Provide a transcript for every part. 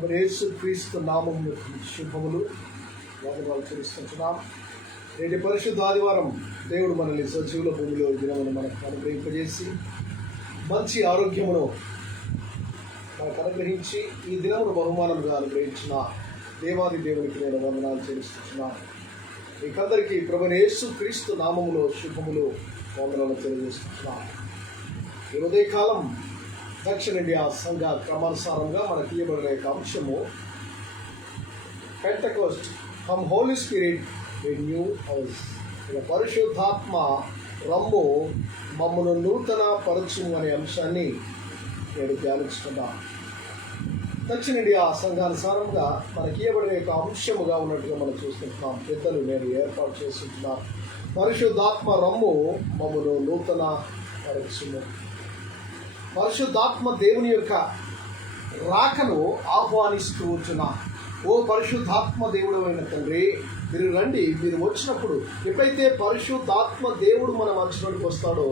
మన యేసు క్రీస్తు నామములో శుభములు వందనాలు చెల్లిస్తున్నాం. నేటి పరిశుద్ధ ఆదివారం దేవుడు మనల్ని సజీవుల భూమిలో దినమును మనకు అనుగ్రహింపజేసి మంచి ఆరోగ్యమును మనకు అనుగ్రహించి ఈ దినమును బహుమానంగా అనుగ్రహించిన దేవాది దేవునికి నేను వందనాలు చెల్లిస్తున్నాను. మీకందరికీ ప్రభువైన యేసు క్రీస్తు నామములో శుభములు వందనాలు తెలియజేస్తున్నాను. ఈ ఉదయకాలం దక్షిణ ఇండియా సంఘ క్రమానుసారంగా మనకు ఇవ్వబడిన యొక్క అంశము Pentecost from holy spirit a new house. పరిశుద్ధాత్మ రమ్ము మమ్మను నూతన పరచుము అనే అంశాన్ని నేను ధ్యానిస్తున్నాను. దక్షిణ ఇండియా సంఘానుసారంగా మనకి ఇవ్వబడిన యొక్క అంశముగా ఉన్నట్టుగా మనం చూస్తున్నాం. పెద్దలు నేను ఏర్పాటు చేస్తున్నాను. పరిశుద్ధాత్మ రమ్ము మమ్మను నూతన పరచుము. పరిశుద్ధాత్మ దేవుని యొక్క రాకను ఆహ్వానిస్తూ వచ్చిన ఓ పరిశుద్ధాత్మ దేవుడు అయిన తండ్రి, మీరు రండి. మీరు వచ్చినప్పుడు ఎప్పుడైతే పరిశుద్ధాత్మ దేవుడు మన మధ్యలోకి వస్తాడో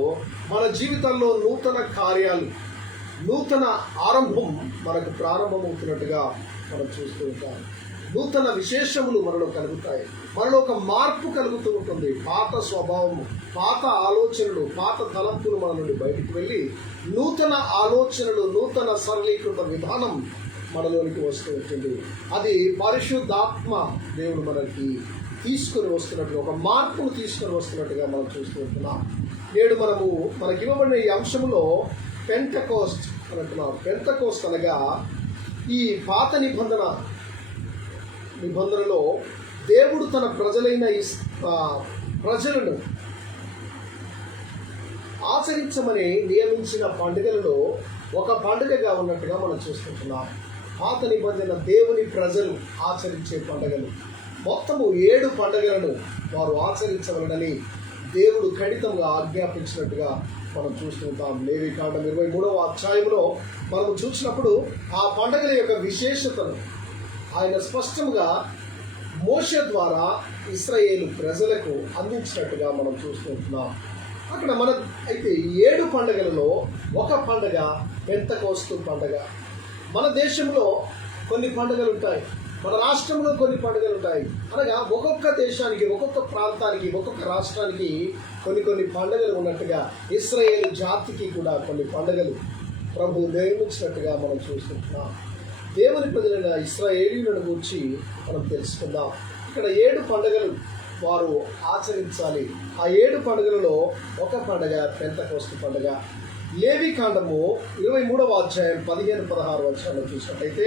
మన జీవితంలో నూతన కార్యాలు, నూతన ఆరంభం మనకు ప్రారంభమవుతున్నట్టుగా మనం చూస్తూ ఉంటాం. నూతన విశేషములు మనలో కలుగుతాయి. మనలో ఒక మార్పు కలుగుతూ ఉంటుంది. పాత స్వభావము, పాత ఆలోచనలు, పాత తలంపులు మన నుండి బయటికి వెళ్ళి నూతన ఆలోచనలు, నూతన సరళీకృత విధానం మనలోనికి వస్తూ ఉంటుంది. అది పరిశుద్ధాత్మ దేవుడు మనకి తీసుకొని వస్తున్నట్టుగా, ఒక మార్పును తీసుకొని వస్తున్నట్టుగా మనం చూస్తూ ఉంటున్నాం. నేడు మనకి ఇవ్వబడిన ఈ అంశంలో పెంటెకోస్ట్ అని అంటున్నాం. పెంటెకోస్ట్ అనగా ఈ పాత నిబంధనలో దేవుడు తన ప్రజలైన ప్రజలను ఆచరించమని నియమించిన పండుగలలో ఒక పండుగగా ఉన్నట్టుగా మనం చూసుకుంటున్నాం. పాత నిబంధన దేవుని ప్రజలు ఆచరించే పండుగలు మొత్తము 7 పండుగలను వారు ఆచరించవలనని దేవుడు ఖండితంగా ఆజ్ఞాపించినట్టుగా మనం చూస్తుంటాం. లేవికాండం 23వ అధ్యాయంలో మనం చూసినప్పుడు ఆ పండుగల యొక్క విశేషతను ఆయన స్పష్టంగా మోషే ద్వారా ఇశ్రాయేలు ప్రజలకు అందించినట్టుగా మనం చూస్తుంటున్నాం. అక్కడ అయితే 7 పండుగలలో ఒక పండుగ పెంతెకోస్తు పండుగ. మన దేశంలో కొన్ని పండుగలు ఉంటాయి, మన రాష్ట్రంలో కొన్ని పండుగలు ఉంటాయి. అనగా ఒక్కొక్క దేశానికి, ఒక్కొక్క ప్రాంతానికి, ఒక్కొక్క రాష్ట్రానికి కొన్ని పండుగలు ఉన్నట్టుగా ఇశ్రాయేలు జాతికి కూడా కొన్ని పండుగలు ప్రభువు నియమించినట్టుగా మనం చూస్తుంటున్నాం. దేవుని ప్రజలైన ఇశ్రాయేలీయులను గురించి మనం తెలుసుకుందాం. ఇక్కడ 7 పండుగలు వారు ఆచరించాలి. ఆ 7 పండుగలలో ఒక పండుగ పెంతెకోస్తు పండుగ. లేవికాండము 23వ అధ్యాయం 15-16 వచనాలు చూసినట్టయితే,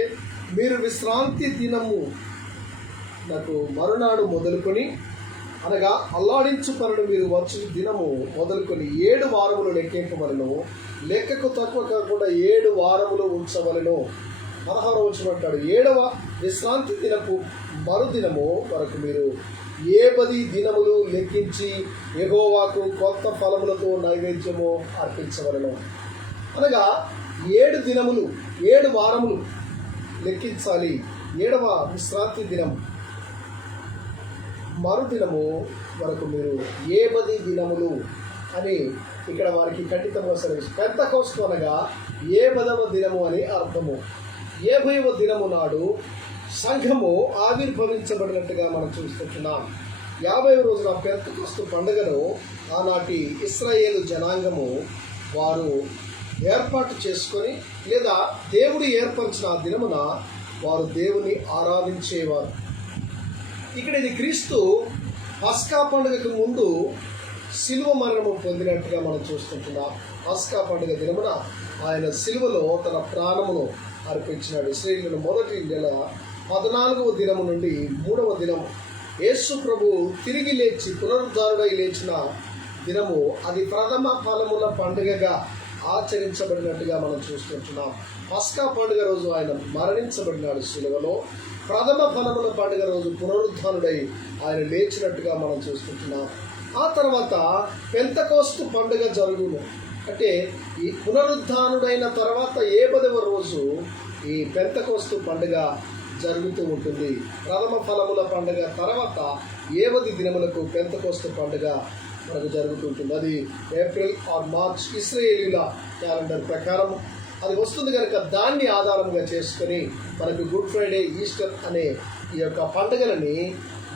మీరు విశ్రాంతి దినము నాకు మరునాడు మొదలుకొని, అనగా అల్లాడించు పనులు మీరు వచ్చు దినము మొదలుకొని 7 వారములు లెక్కింపవలను, లెక్కకు తక్కువ కాకుండా 7 వారములు ఉంచవలను. 16వ వచనం అంటాడు, 7వ విశ్రాంతి దినపు మరుదినము వరకు మీరు 10 దినములు లెక్కించి యెహోవాకు కొత్త ఫలములతో నైవేద్యము అర్పించవలను. అనగా 7 దినములు, 7 వారములు లెక్కించాలి. 7వ విశ్రాంతి దినం మరుదినము వరకు మీరు 10 దినములు అని ఇక్కడ వారికి ఖండితంగా సెలవు. పెంతెకోస్తు అనగా 10వ దినము అని అర్థము. 50వ దినము నాడు సంఘము ఆవిర్భవించబడినట్టుగా మనం చూస్తున్నాం. 50వ రోజున పెంతెకోస్తు పండుగను ఆనాటి ఇశ్రాయేలు జనాంగము వారు ఏర్పాటు చేసుకొని, లేదా దేవుడు ఏర్పరిచిన ఆ దినమున వారు దేవుని ఆరాధించేవారు. ఇక్కడ ఇది క్రీస్తు పస్కా పండుగకు ముందు శిలువ మరణము పొందినట్టుగా మనం చూస్తుంటున్నాం. పస్కా పండుగ దినమున ఆయన శిలువలో తన ప్రాణమును అర్పించినాడు. ఇశ్రాయేలును మొదటి నెల 14వ దినము నుండి 3వ దినము యేసు ప్రభు తిరిగి లేచి పునరుద్ధారుడై లేచిన దినము, అది ప్రథమ ఫలముల పండుగగా ఆచరించబడినట్టుగా మనం చూస్తుంటున్నాం. పస్కా పండుగ రోజు ఆయన మరణించబడినాడు శిలువలో. ప్రథమ ఫలముల పండుగ రోజు పునరుద్ధారుడై ఆయన లేచినట్టుగా మనం చూస్తుంటున్నాం. ఆ తర్వాత పెంతెకోస్తు పండుగ జరుగును. అంటే ఈ పునరుద్ధానుడైన తర్వాత 50వ రోజు ఈ పెంతెకోస్తు పండుగ జరుగుతూ ఉంటుంది. ప్రథమ ఫలముల పండుగ తర్వాత 50 దినములకు పెంతెకోస్తు పండుగ మనకు జరుగుతుంటుంది. అది ఏప్రిల్ ఆర్ మార్చ్ ఇశ్రాయేలీల క్యాలెండర్ ప్రకారం అది వస్తుంది కనుక దాన్ని ఆధారంగా చేసుకొని మనకు గుడ్ ఫ్రైడే, ఈస్టర్ అనే ఈ యొక్క పండుగలని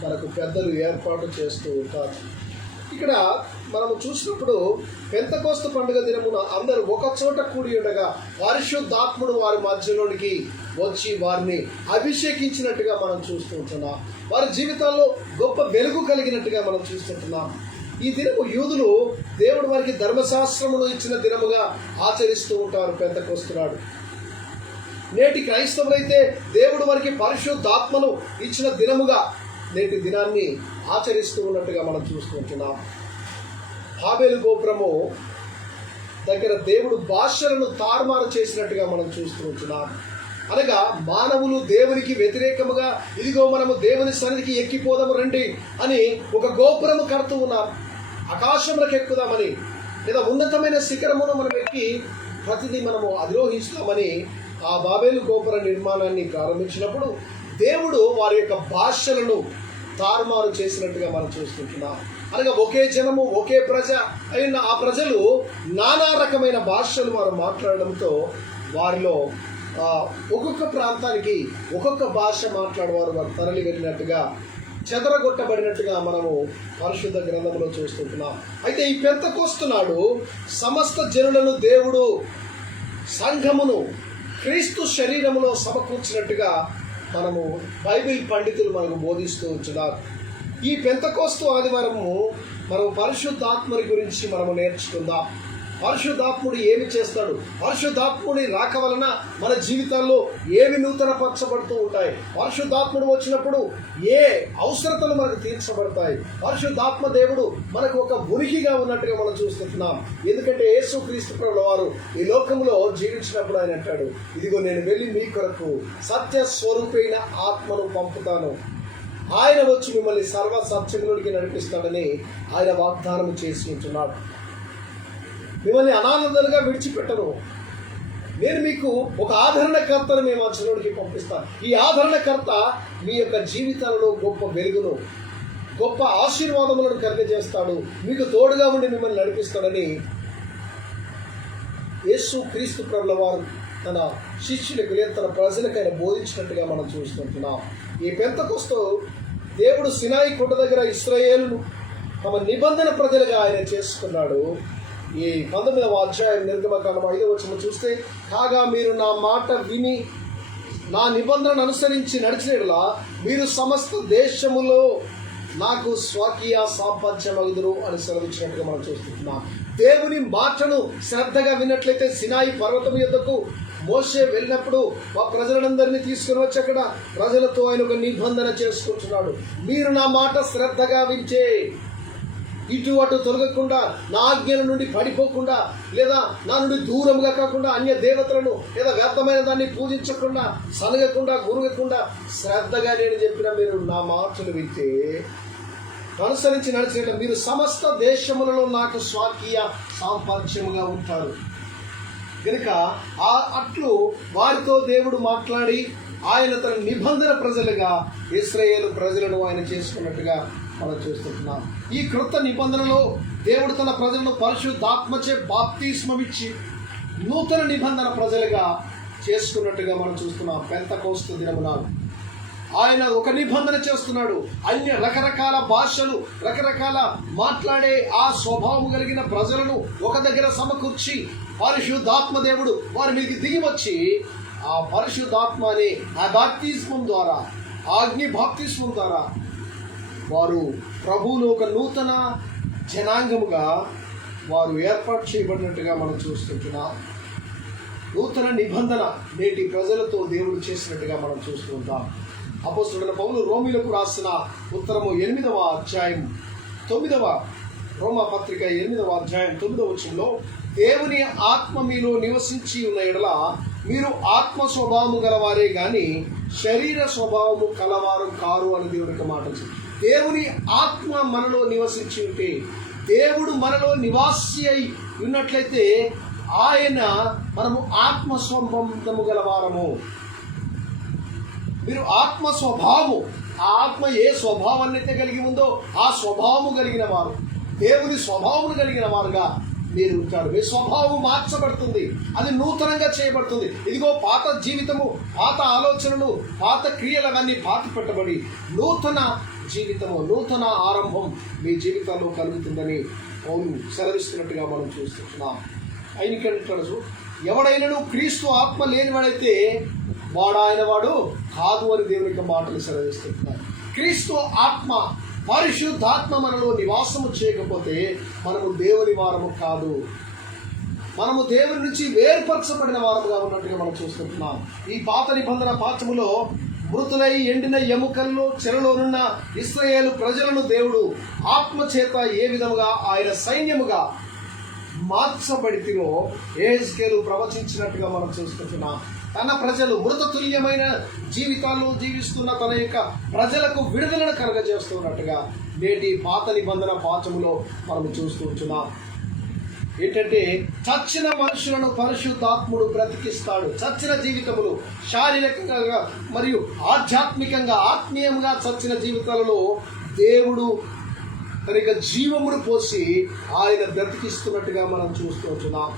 మనకు పెద్దలు ఏర్పాటు చేస్తూ ఉంటారు. ఇక్కడ మనము చూసినప్పుడు పెంతెకోస్తు పండుగ దినమున అందరూ ఒక చోట కూడి ఉండగా పరిశుద్ధాత్ముడు వారి మధ్యలోనికి వచ్చి వారిని అభిషేకించినట్టుగా మనం చూస్తూ ఉంటున్నాం. వారి జీవితాల్లో గొప్ప వెలుగు కలిగినట్టుగా మనం చూస్తుంటున్నాం. ఈ దినము యూదులు దేవుడు వారికి ధర్మశాస్త్రమును ఇచ్చిన దినముగా ఆచరిస్తూ ఉంటారు పెంతెకోస్తు నాడు. నేటి క్రైస్తవులైతే దేవుడు వారికి పరిశుద్ధాత్మను ఇచ్చిన దినముగా నేటి దినాన్ని ఆచరిస్తూ ఉన్నట్టుగా మనం చూస్తుంటున్నాం. హాబేలు గోపురము దగ్గర దేవుడు భాషలను తారుమారు చేసినట్టుగా మనం చూస్తూ ఉంటున్నాం. అనగా మానవులు దేవునికి వ్యతిరేకముగా ఇదిగో మనము దేవుని సన్నిధికి ఎక్కిపోదాము రండి అని ఒక గోపురము కడుతూ ఉన్నారు. ఆకాశంలోకి ఎక్కుదామని లేదా ఉన్నతమైన శిఖరమును మనం ఎక్కి ప్రతిదీ మనము అధిరోహిస్తామని ఆ బాబేలు గోపుర నిర్మాణాన్ని ప్రారంభించినప్పుడు దేవుడు వారి యొక్క భాషలను తారుమారు చేసినట్టుగా మనం చూస్తుంటున్నాం. అనగా ఒకే జనము, ఒకే ప్రజ అయిన ఆ ప్రజలు నానా రకమైన భాషలు వారు మాట్లాడడంతో వారిలో ఒక్కొక్క ప్రాంతానికి ఒక్కొక్క భాష మాట్లాడేవారు వారు తరలి వెళ్ళినట్టుగా, చెదరగొట్టబడినట్టుగా మనము పరిశుద్ధ గ్రంథంలో చూస్తుంటున్నాం. అయితే ఈ పెంతెకోస్తు నాడు సమస్త జనులను దేవుడు సంఘమును క్రీస్తు శరీరములో సమకూర్చినట్టుగా మనము బైబిల్ పండితులు మనకు బోధిస్తూ ఉంటున్నారు. ఈ పెంతెకోస్తు ఆదివారము మనం పరిశుద్ధాత్మని గురించి మనము నేర్చుకుందాం. పరిశుద్ధాత్ముడు ఏమి చేస్తాడు, పరిశుద్ధాత్ముడి రాక వలన మన జీవితాల్లో ఏవి నూతనపరచబడుతూ ఉంటాయి, పరిశుద్ధాత్ముడు వచ్చినప్పుడు ఏ అవసరతలు మనకు తీర్చబడతాయి, పరిశుద్ధాత్మ దేవుడు మనకు ఒక ఉనికిగా ఉన్నట్టుగా మనం చూస్తున్నాం. ఎందుకంటే యేసుక్రీస్తు ప్రభువు వారు ఈ లోకంలో జీవించినప్పుడు ఆయన అంటాడు, ఇదిగో నేను వెళ్ళి మీ కొరకు సత్య స్వరూపైన ఆత్మను పంపుతాను, ఆయన వచ్చి మిమ్మల్ని సర్వ సత్యములోనికి నడిపిస్తాడని ఆయన వాగ్దానం చేసి ఉంటున్నాడు. మిమ్మల్ని అనాథలుగా విడిచిపెట్టను, నేను మీకు ఒక ఆదరణకర్తను మేము మధ్యలోనికి పంపిస్తాను. ఈ ఆదరణకర్త మీ యొక్క జీవితాలలో గొప్ప వెలుగును, గొప్ప ఆశీర్వాదములను కలుగజేస్తాడు, మీకు తోడుగా ఉండి మిమ్మల్ని నడిపిస్తాడని యేసుక్రీస్తు ప్రభువు వారు తన శిష్యులకు లేదా తన ప్రజలకు ఆయన బోధించినట్టుగా మనం చూస్తుంటున్నాం. ఈ పెంతెకోస్తు దేవుడు సినాయి కొండ దగ్గర ఇశ్రాయేలును తమ నిబంధన ప్రజలుగా ఆయన చేసుకున్నాడు. ఈ 19వ అధ్యాయం నిర్గమకాండం 5వ వచనం చూస్తే, కాగా మీరు నా మాట విని నా నిబంధనను అనుసరించి నడిచినట్లా మీరు సమస్త దేశములో నాకు స్వకీయ సాంపత్యమగుదురు అని సెలవిచ్చినట్టుగా మనం చూస్తున్నాం. దేవుని మాటను శ్రద్ధగా విన్నట్లయితే సినాయి పర్వతం యొద్దకు మోషే వెళ్ళినప్పుడు ఆ ప్రజలందరినీ తీసుకుని వచ్చి అక్కడ ప్రజలతో ఆయన ఒక నిబంధన చేసుకుంటున్నాడు. మీరు నా మాట శ్రద్ధగా వింటే, ఇటు అటు తొలగకుండా, నా ఆజ్ఞల నుండి పడిపోకుండా, లేదా నా నుండి దూరంగా కాకుండా, అన్య దేవతలను లేదా వ్యర్థమైన దాన్ని పూజించకుండా, సనగకుండా, గురుగకుండా శ్రద్ధగా నేను చెప్పిన మీరు నా మాటలు వింటే, అనుసరించి నడిచేట మీరు సమస్త దేశములలో నాకు స్వాకీయ సాంపత్యముగా ఉంటారు. కనుక అట్లు వారితో దేవుడు మాట్లాడి ఆయన తన నిబంధన ప్రజలుగా ఇశ్రాయేలు ప్రజలను ఆయన చేసుకున్నట్టుగా మనం చూస్తున్నాం. ఈ క్రొత్త నిబంధనలో దేవుడు తన ప్రజలను పరిశుద్ధాత్మచే బాప్తిస్మమిచ్చి నూతన నిబంధన ప్రజలుగా చేసుకున్నట్టుగా మనం చూస్తున్నాం. పెంతెకోస్తు దినమున ఆయన ఒక నిబంధన చేస్తున్నాడు. అన్య రకరకాల భాషలు, రకరకాల మాట్లాడే ఆ స్వభావం కలిగిన ప్రజలను ఒక దగ్గర సమకూర్చి పరిశుద్ధాత్మ దేవుడు వారి మీదకి దిగి వచ్చి ఆ పరిశుద్ధాత్మ అనే ఆ బాప్తిస్మం ద్వారా, అగ్ని బాప్తిస్మం ద్వారా వారు ప్రభువును ఒక నూతన జనాంగముగా వారు ఏర్పాటు చేయబడినట్టుగా మనం చూస్తుంటున్నాం. నూతన నిబంధన నేటి ప్రజలతో దేవుడు చేసినట్టుగా మనం చూస్తూ ఉంటాం. అపోస్తలుడైన పౌలు రోమీయులకు రాసిన ఉత్తరము 8వ అధ్యాయం 9వ రోమా పత్రిక 8వ అధ్యాయం 9వ వచనంలో, దేవుని ఆత్మ మీలో నివసించి ఉన్న ఎడల మీరు ఆత్మ స్వభావము గలవారే గాని శరీర స్వభావము కలవారు కారు అని దేవుని యొక్క మాట. దేవుని ఆత్మ మనలో నివసించి ఉంటే, దేవుడు మనలో నివాసి అయి ఉన్నట్లయితే ఆయన మనము ఆత్మ స్వభావము గలవారము. మీరు ఆత్మ స్వభావము, ఆ ఆత్మ ఏ స్వభావాన్ని అయితే కలిగి ఉందో ఆ స్వభావము కలిగిన వారు, దేవుని స్వభావమును కలిగిన వారుగా మీరు ఉంటారు. మీ స్వభావం మార్చబడుతుంది, అది నూతనంగా చేయబడుతుంది. ఇదిగో పాత జీవితము, పాత ఆలోచనలు, పాత క్రియలు అవన్నీ పాతి పెట్టబడి నూతన జీవితము, నూతన ఆరంభం మీ జీవితంలో కలుగుతుందని పౌలు సెలవిస్తున్నట్టుగా మనం చూస్తున్నాం. ఆయనకంటాడు, ఎవడైనాను క్రీస్తు ఆత్మ లేనివాడైతే వాడు ఆయన వాడు కాదు అని దేవుని యొక్క మాటలు సెలవిస్తున్నాడు. క్రీస్తు ఆత్మ, పరిశుద్ధాత్మ మనలో నివాసము చేయకపోతే మనము దేవుని వారము కాదు, మనము దేవుని నుంచి వేర్పరచబడిన వారముగా ఉన్నట్టుగా మనం చూస్తున్నాం. ఈ పాత నిబంధన పాఠములో మృతులై ఎండిన ఎముకల్లో చెరలోనున్న ఇశ్రాయేలు ప్రజలను దేవుడు ఆత్మ చేత ఏ విధముగా ఆయన సైన్యముగా మార్చబడితిరో యెహెజ్కేలు ప్రవచించినట్టుగా మనం చూస్తున్నాం. తన ప్రజలు మృతతుల్యమైన జీవితాల్లో జీవిస్తున్న తన యొక్క ప్రజలకు విడుదలను కలగజేస్తున్నట్టుగా నేటి పాత నిబంధన పాఠములో మనం చూస్తూ ఉంటున్నాం. ఏంటంటే చచ్చిన మనుషులను పరిశుద్ధాత్ముడు బ్రతికిస్తాడు. చచ్చిన జీవితములు శారీరకంగా మరియు ఆధ్యాత్మికంగా, ఆత్మీయంగా చచ్చిన జీవితాలలో దేవుడు తన యొక్క జీవమును పోసి ఆయన బ్రతికిస్తున్నట్టుగా మనం చూస్తూ ఉంటున్నాం.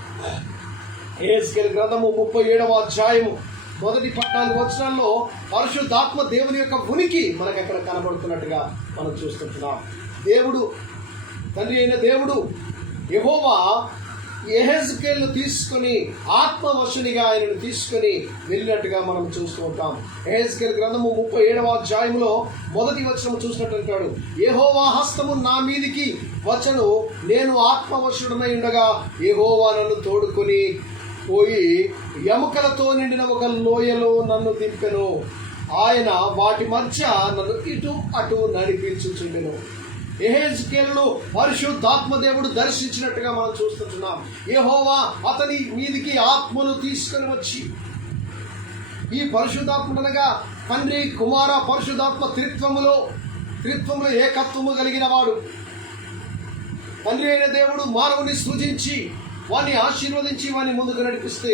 యెహెజ్కేలు గ్రంథము 37వ అధ్యాయము 1-14 వచనాల్లో పరిశుద్ధాత్మ దేవుని యొక్క ఉనికి మనకు అక్కడ కనబడుతున్నట్టుగా మనం చూస్తుంటున్నాం. దేవుడు, తండ్రి అయిన దేవుడు యెహోవా యెహెజ్కేలును తీసుకొని ఆత్మవశునిగా ఆయనను తీసుకొని వెళ్ళినట్టుగా మనం చూస్తూ ఉంటాం. యెహెజ్కేలు గ్రంథము 37వ అధ్యాయంలో 1వ వచనం చూసినట్టు అంటాడు, యెహోవా హస్తము నా మీదికి వచ్చను, నేను ఆత్మవశుడనై ఉండగా యెహోవా నన్ను తోడుకొని పోయి ఎముకలతో నిండిన ఒక లోయలో నన్ను దింపెను, ఆయన వాటి మధ్య నన్ను ఇటు అటు నడిపించుచుండెను. యెహెజ్కేలును పరిశుద్ధాత్మ దేవుడు దర్శించినట్టుగా మనం చూస్తున్నాం. యెహోవా అతని మీదికి ఆత్మను తీసుకొని వచ్చి, ఈ పరిశుద్ధాత్మ అనగా తండ్రి కుమార పరిశుద్ధాత్మ త్రిత్వములో ఏకత్వము కలిగిన వాడు. తండ్రి అయిన దేవుడు మానవుని సృజించి వాడిని ఆశీర్వదించి వాడిని ముందుకు నడిపిస్తే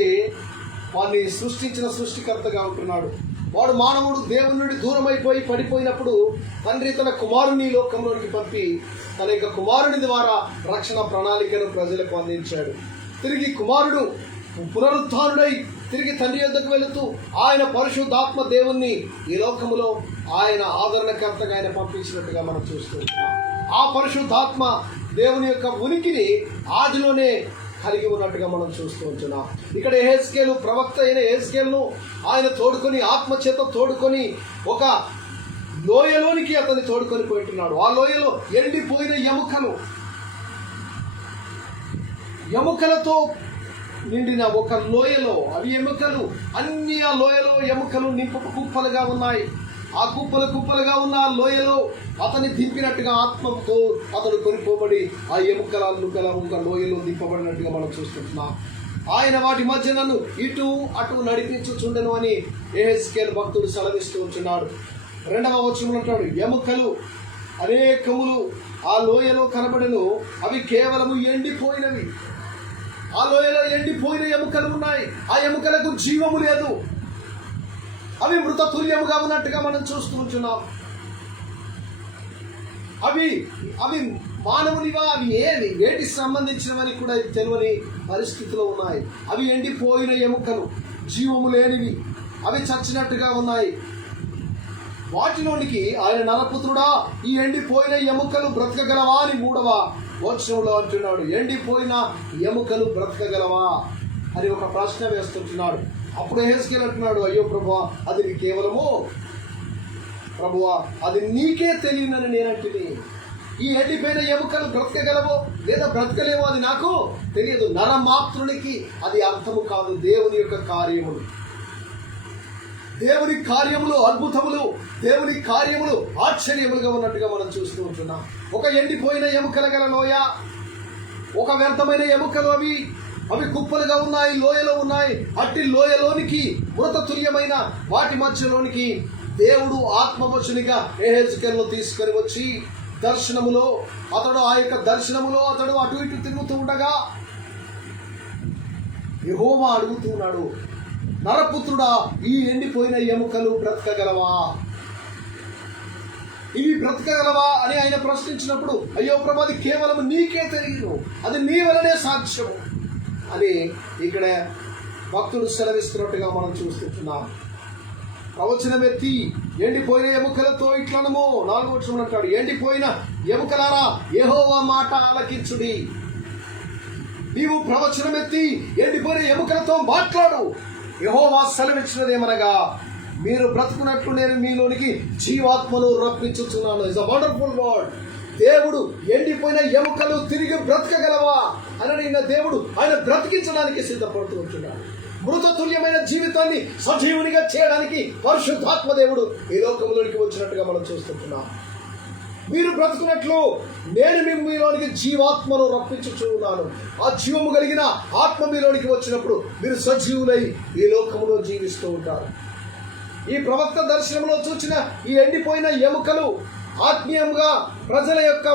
వాడిని సృష్టించిన సృష్టికర్తగా ఉంటున్నాడు. వాడు మానవుడు దేవుని నుండి దూరం అయిపోయి పడిపోయినప్పుడు తండ్రి తన కుమారుని లోకంలోనికి పంపి తన యొక్క కుమారుని ద్వారా రక్షణ ప్రణాళికను ప్రజలకు అందించాడు. తిరిగి కుమారుడు పునరుత్థానుడై తిరిగి తండ్రి యొద్దకు వెళుతూ ఆయన పరిశుద్ధాత్మ దేవుణ్ణి ఈ లోకములో ఆయన ఆదరణకర్తగా ఆయన పంపించినట్టుగా మనం చూస్తూ ఉంటాం. ఆ పరిశుద్ధాత్మ దేవుని యొక్క ఉనికిని ఆదిలోనే కలిగి ఉన్నట్టుగా మనం చూస్తూ ఉంటున్నాం. ఇక్కడ యెహెజ్కేలు, ప్రవక్త అయిన యెహెజ్కేలును ఆయన తోడుకొని, ఆత్మచేత తోడుకొని ఒక లోయలోనికి అతన్ని తోడుకొని పోయింటున్నాడు. ఆ లోయలో ఎండిపోయిన ఎముకలతో నిండిన ఒక లోయలో, అవి ఎముకలు అన్ని ఆ లోయలో ఎముకలు కుప్పలుగా ఉన్నాయి. ఆ కుప్పలుగా ఉన్న ఆ లోయలో అతన్ని దింపినట్టుగా ఆత్మతో అతడు కొనిపోబడి ఆ ఎముకల లోయలో దింపబడినట్టుగా మనం చూస్తున్నాం. ఆయన వాటి మధ్య నన్ను ఇటు అటు నడిపించుచుండెను అని యెహెజ్కేలు భక్తుడు సెలవిస్తూ ఉంటున్నాడు. 2వ వచనంలో అంటాడు, ఎముకలు అనేకములు ఆ లోయలో కనబడెను, అవి కేవలము ఎండిపోయినవి. ఆ లోయలో ఎండిపోయిన ఎముకలు ఉన్నాయి. ఆ ఎముకలకు జీవము లేదు, అవి మృతతుల్యముగా ఉన్నట్టుగా మనం చూస్తూ ఉంటున్నాం. అవి మానవునివా, అవి వేటికి సంబంధించినవని కూడా తెలియని పరిస్థితిలో ఉన్నాయి. అవి ఎండిపోయిన ఎముకలు, జీవము లేనివి, అవి చచ్చినట్టుగా ఉన్నాయి. వాటిలోనికి ఆయన నరపుత్రుడా, ఈ ఎండిపోయిన ఎముకలు బ్రతకగలవా అని 3వ వచనంలో అంటున్నాడు. ఎండిపోయిన ఎముకలు బ్రతకగలవా అని ఒక ప్రశ్న వేస్తుంటున్నాడు. అప్పుడు యెహెజ్కేలు అంటున్నాడు, అయ్యో ప్రభువా, అది కేవలము ప్రభువా అది నీకే తెలియనని నేనంటిని. ఈ ఎండిపోయిన ఎముకలు బ్రతకగలవో లేదా బ్రతకలేవో అది నాకు తెలియదు. నరమాత్రునికి అది అర్థము కాదు. దేవుని యొక్క కార్యములు, దేవుని కార్యములు అద్భుతములు, దేవుని కార్యములు ఆశ్చర్యములుగా ఉన్నట్టుగా మనం చూస్తూ ఉంటున్నాం. ఒక ఎండిపోయిన ఎముకల గల లోయ, ఒక వ్యర్థమైన ఎముకలు, అవి కుప్పలుగా ఉన్నాయి, లోయలో ఉన్నాయి. అట్టి లోయలోనికి మృతతుల్యమైన వాటి మధ్యలోనికి దేవుడు ఆత్మవశునిగా యెహెజ్కేలును తీసుకొని వచ్చి దర్శనములో ఆ యొక్క దర్శనములో అతడు అటు ఇటు తిరుగుతూ ఉండగా యెహోవా అడుగుతున్నాడు, నరపుత్రుడా, ఈ ఎండిపోయిన ఎముకలు బ్రతకగలవా? ఇవి బ్రతకగలవా అని ఆయన ప్రశ్నించినప్పుడు, అయ్యో ప్రభు, అది కేవలం నీకే తెలియను, అది నీ వలనే సాధ్యము అని ఇక్కడ భక్తుడు సెలవిస్తున్నట్టుగా మనం చూస్తున్నాం. ప్రవచనం ఎత్తి ఎండిపోయిన ఎముకలతో ఇట్లనము, 4వ వచనం అంటాడు, ఎండిపోయిన ఎముకలారా యెహోవా మాట ఆలకించుడి. నీవు ప్రవచనం ఎత్తి ఎండిపోయిన ఎముకలతో మాట్లాడు. యెహోవా సెలవిచ్చినదేమనగా, మీరు బ్రతుకున్నట్లు నేను మీలోనికి జీవాత్మను రప్పించుచున్నాను. It's a wonderful word. దేవుడు ఎండిపోయిన ఎముకలు తిరిగి బ్రతకగలవా అని అడిగిన దేవుడు ఆయన బ్రతికించడానికి సిద్ధపడుతూ ఉంటున్నాడు. మృతతుల్యమైన జీవితాన్ని సజీవునిగా చేయడానికి పరిశుద్ధాత్మ దేవుడు ఈ లోకంలోనికి వచ్చినట్టుగా మనం చూస్తుంటున్నాం. మీరు బ్రతుకున్నట్లు నేను మీలోనికి జీవాత్మను రప్పించుచున్నాను. ఆ జీవము కలిగిన ఆత్మ మీలోనికి వచ్చినప్పుడు మీరు సజీవులై ఈ లోకంలో జీవిస్తూ ఉంటారు. ఈ ప్రవక్త దర్శనంలో చూసిన ఈ ఎండిపోయిన ఎముకలు ఆత్మీయంగా ప్రజల యొక్క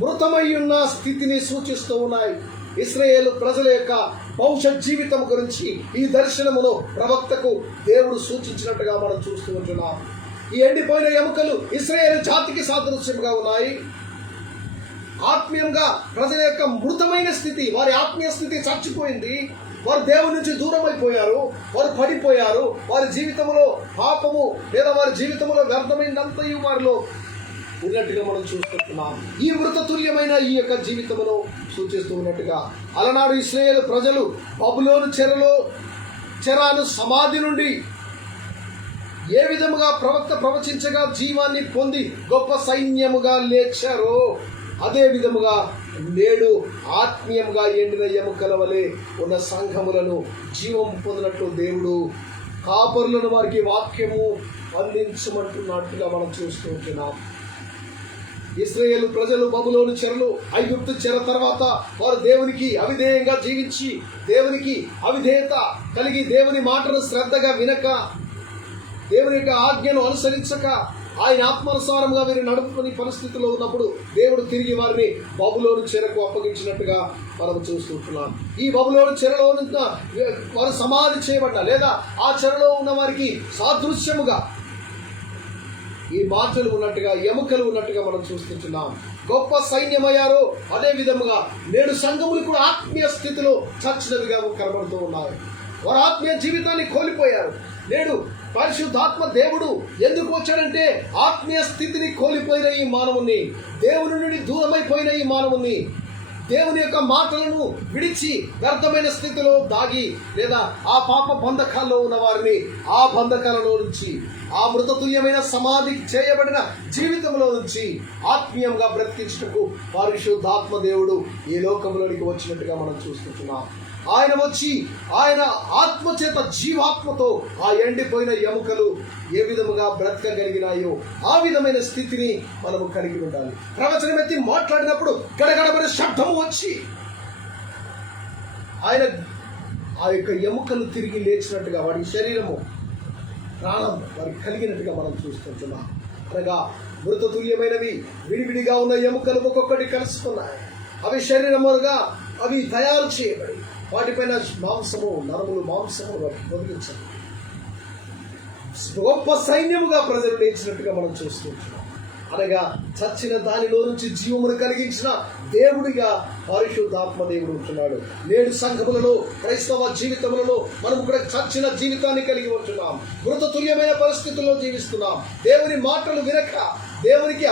మృతమై ఉన్న స్థితిని సూచిస్తూ ఉన్నాయి. ఇశ్రాయేలు ప్రజల యొక్క భవిష్యత్ జీవితం గురించి ఈ దర్శనమును ప్రవక్తకు దేవుడు సూచించినట్టుగా మనం చూస్తూ ఉంటున్నాం. ఈ ఎండిపోయిన ఎముకలు ఇశ్రాయేలు జాతికి సాదృశ్యంగా ఉన్నాయి. ఆత్మీయంగా ప్రజల యొక్క మృతమైన స్థితి, వారి ఆత్మీయ స్థితి చచ్చిపోయింది. వారు దేవుని నుంచి దూరం అయిపోయారు, వారు పడిపోయారు. వారి జీవితంలో పాపము లేదా వారి జీవితంలో వ్యర్థమైనంతయు వారిలో ఉన్నట్టుగా మనం చూస్తున్నాం. ఈ మృతతుల్యమైన ఈ యొక్క జీవితమును సూచిస్తూ ఉన్నట్టుగా అలనాడు ఇశ్రాయేలు ప్రజలు బబులోను చెరాను సమాధి నుండి ఏ విధముగా ప్రవక్త ప్రవచించగా జీవాన్ని పొంది గొప్ప సైన్యముగా లేచారో అదే విధముగా నేడు ఆత్మీయంగా ఎండిన ఎముకల వలె ఉన్న సంఘములను జీవం పొందినట్లు దేవుడు కాపరులను వారికి వాక్యము అందించమంటున్నట్టుగా మనం చూస్తూ ఉంటున్నాం. ఇశ్రాయేలు ప్రజలు బబులోను చెరలు, ఐగుప్తు చెర తర్వాత వారు దేవునికి అవిధేయంగా జీవించి, దేవునికి అవిధేయత కలిగి, దేవుని మాటను శ్రద్ధగా వినక, దేవుని యొక్క ఆజ్ఞను అనుసరించక, ఆయన ఆత్మానుసారంగా వీరు నడుపుకునే పరిస్థితిలో ఉన్నప్పుడు దేవుడు తిరిగి వారిని బబులోను చెరకు అప్పగించినట్టుగా మనం చూస్తుంటున్నాం. ఈ బబులోను చెరలో ఉన్న వారు సమాధి చేయబడ్డ లేదా ఆ చెరలో ఉన్న వారికి సాదృశ్యముగా ఈ మాటలు ఉన్నట్టుగా, ఎముకలు ఉన్నట్టుగా మనం చూస్తుంటున్నాం. గొప్ప సైన్యమయ్యారో అదే విధముగా నేడు సంఘములు కూడా ఆత్మీయ స్థితిలో చచ్చినవిగా కనబడుతూ ఉన్నాయి. వారు ఆత్మీయ జీవితాన్ని కోల్పోయారు. నేడు పరిశుద్ధాత్మ దేవుడు ఎందుకు వచ్చాడంటే ఆత్మీయ స్థితిని కోల్పోయిన ఈ మానవుని, దేవుని నుండి దూరమైపోయిన ఈ మానవుని, దేవుని యొక్క మాటలను విడిచి వ్యర్థమైన స్థితిలో దాగి లేదా ఆ పాప బంధకాల్లో ఉన్న వారిని ఆ బంధకాలలో నుంచి, ఆ మృతతుల్యమైన సమాధి చేయబడిన జీవితంలో నుంచి ఆత్మీయంగా బ్రతికించుటకు పరిశుద్ధాత్మ దేవుడు ఈ లోకంలోనికి వచ్చినట్టుగా మనం చూస్తున్నాం. ఆయన వచ్చి ఆయన ఆత్మచేత జీవాత్మతో ఆ ఎండిపోయిన ఎముకలు ఏ విధముగా బ్రతకగలిగినాయో ఆ విధమైన స్థితిని మనము కలిగి ఉండాలి. ప్రవచనం ఎత్తి మాట్లాడినప్పుడు గడగడబడి శబ్దము వచ్చి ఆయన ఆ యొక్క ఎముకలు తిరిగి లేచినట్టుగా వాడి శరీరము ప్రాణం వారికి కలిగినట్టుగా మనం చూస్తుంటున్నాం. అనగా మృతతుల్యమైనవి విడివిడిగా ఉన్న ఎముకలు ఒక్కొక్కటి కలుసుకున్నాయి. అవి శరీరములుగా అవి తయారు చేయబడి వాటిపైన మాంసము, నరములు, మాంసము వాటికి పొదిగించారు. గొప్ప సైన్యముగా ప్రజలు లేచినట్టుగా మనం చూస్తుంటున్నాం. అనగా చచ్చిన దానిలో నుంచి జీవమును కలిగించిన దేవుడిగా పరిశుద్ధాత్మ దేవుడు ఉంటున్నాడు. నేడు సంఘములలో, క్రైస్తవ జీవితములలో మనం కూడా చచ్చిన జీవితాన్ని కలిగి ఉంటున్నాం. మృతతుల్యమైన పరిస్థితుల్లో జీవిస్తున్నాం. దేవుని మాటలు వినక, దేవునికి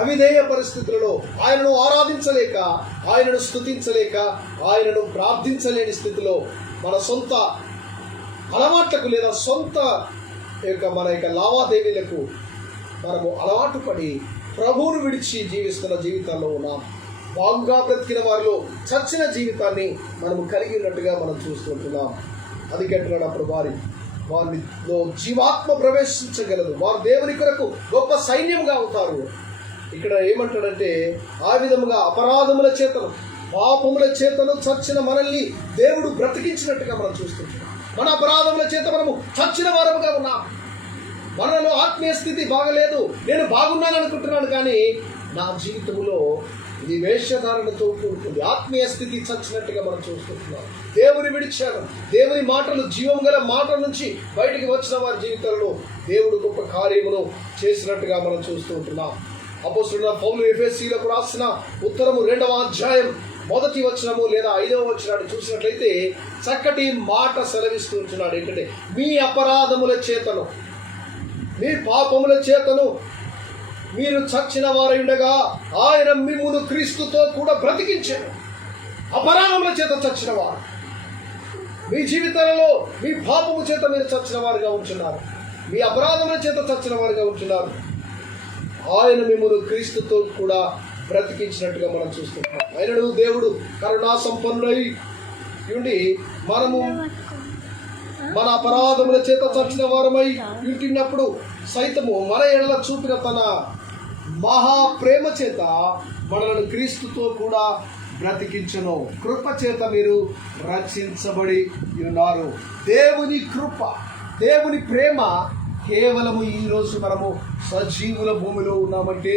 అవిధేయ పరిస్థితులలో ఆయనను ఆరాధించలేక, ఆయనను స్తుతించలేక, ఆయనను ప్రార్థించలేని స్థితిలో మన సొంత అలవాట్లకు లేదా సొంత మన యొక్క లావాదేవీలకు మనము అలవాటు పడి ప్రభువును విడిచి జీవిస్తున్న జీవితాల్లో ఉన్నాం. బాగుగా బ్రతికిన వారిలో చచ్చిన జీవితాన్ని మనము కలిగి ఉన్నట్టుగా మనం చూస్తుంటున్నాం. అది కట్టినప్పుడు వారిలో జీవాత్మ ప్రవేశించగలదు. వారు దేవుని కొరకు గొప్ప సైన్యంగా అవుతారు. ఇక్కడ ఏమంటాడంటే ఆ విధముగా అపరాధముల చేతను, పాపముల చేతను చచ్చిన మనల్ని దేవుడు బ్రతికించినట్టుగా మనం చూస్తుంటున్నాం. మన అపరాధముల చేత మనము చచ్చిన వారముగా ఉన్నాం. మనలో ఆత్మీయ స్థితి బాగలేదు. నేను బాగున్నాను అనుకుంటున్నాను, కానీ నా జీవితంలో ఇది వేషధారణతో కూడుకుంది. ఆత్మీయ స్థితి చచ్చినట్టుగా మనం చూస్తున్నాం. దేవుని విడిచారు. దేవుని మాటలు, జీవం గల మాటల నుంచి బయటికి వచ్చిన వారి జీవితంలో దేవుడు గొప్ప కార్యమును చేసినట్టుగా మనం చూస్తూ ఉంటున్నాం. అపోస్తలుడైన పౌలు ఎఫెసీయులకు రాసిన ఉత్తరము 2వ అధ్యాయం 1వ వచనము లేదా 5వ వచనాన్ని చూసినట్లయితే చక్కటి మాట సెలవిస్తూ ఉంటున్నాడు. ఏంటంటే, మీ అపరాధముల చేతను, మీ పాపముల చేతను మీరు చచ్చిన వారై ఉండగా ఆయన మిమ్మును క్రీస్తుతో కూడా బ్రతికించాడు. అపరాధముల చేత చచ్చిన వారు, మీ జీవితాలలో మీ పాపము చేత మీరు చచ్చిన వారుగా ఉంటున్నారు. మీ అపరాధముల చేత చచ్చిన వారుగా ఉంటున్నారు. ఆయన మిమ్మును క్రీస్తుతో కూడా బ్రతికించినట్టుగా మనం చూస్తున్నాం. ఆయనను దేవుడు కరుణా సంపన్నుడై ఉండి మనము మన అపరాధముల చేత చచ్చిన వారమై ఉంటున్నప్పుడు సైతము మన ఎడల చూపిన తన మహాప్రేమ చేత మనలను క్రీస్తుతో కూడా బ్రతికించను. కృప చేత మీరు రక్షించబడి ఉన్నారు. దేవుని కృప, దేవుని ప్రేమ కేవలము ఈరోజు మనము సజీవుల భూమిలో ఉన్నామంటే,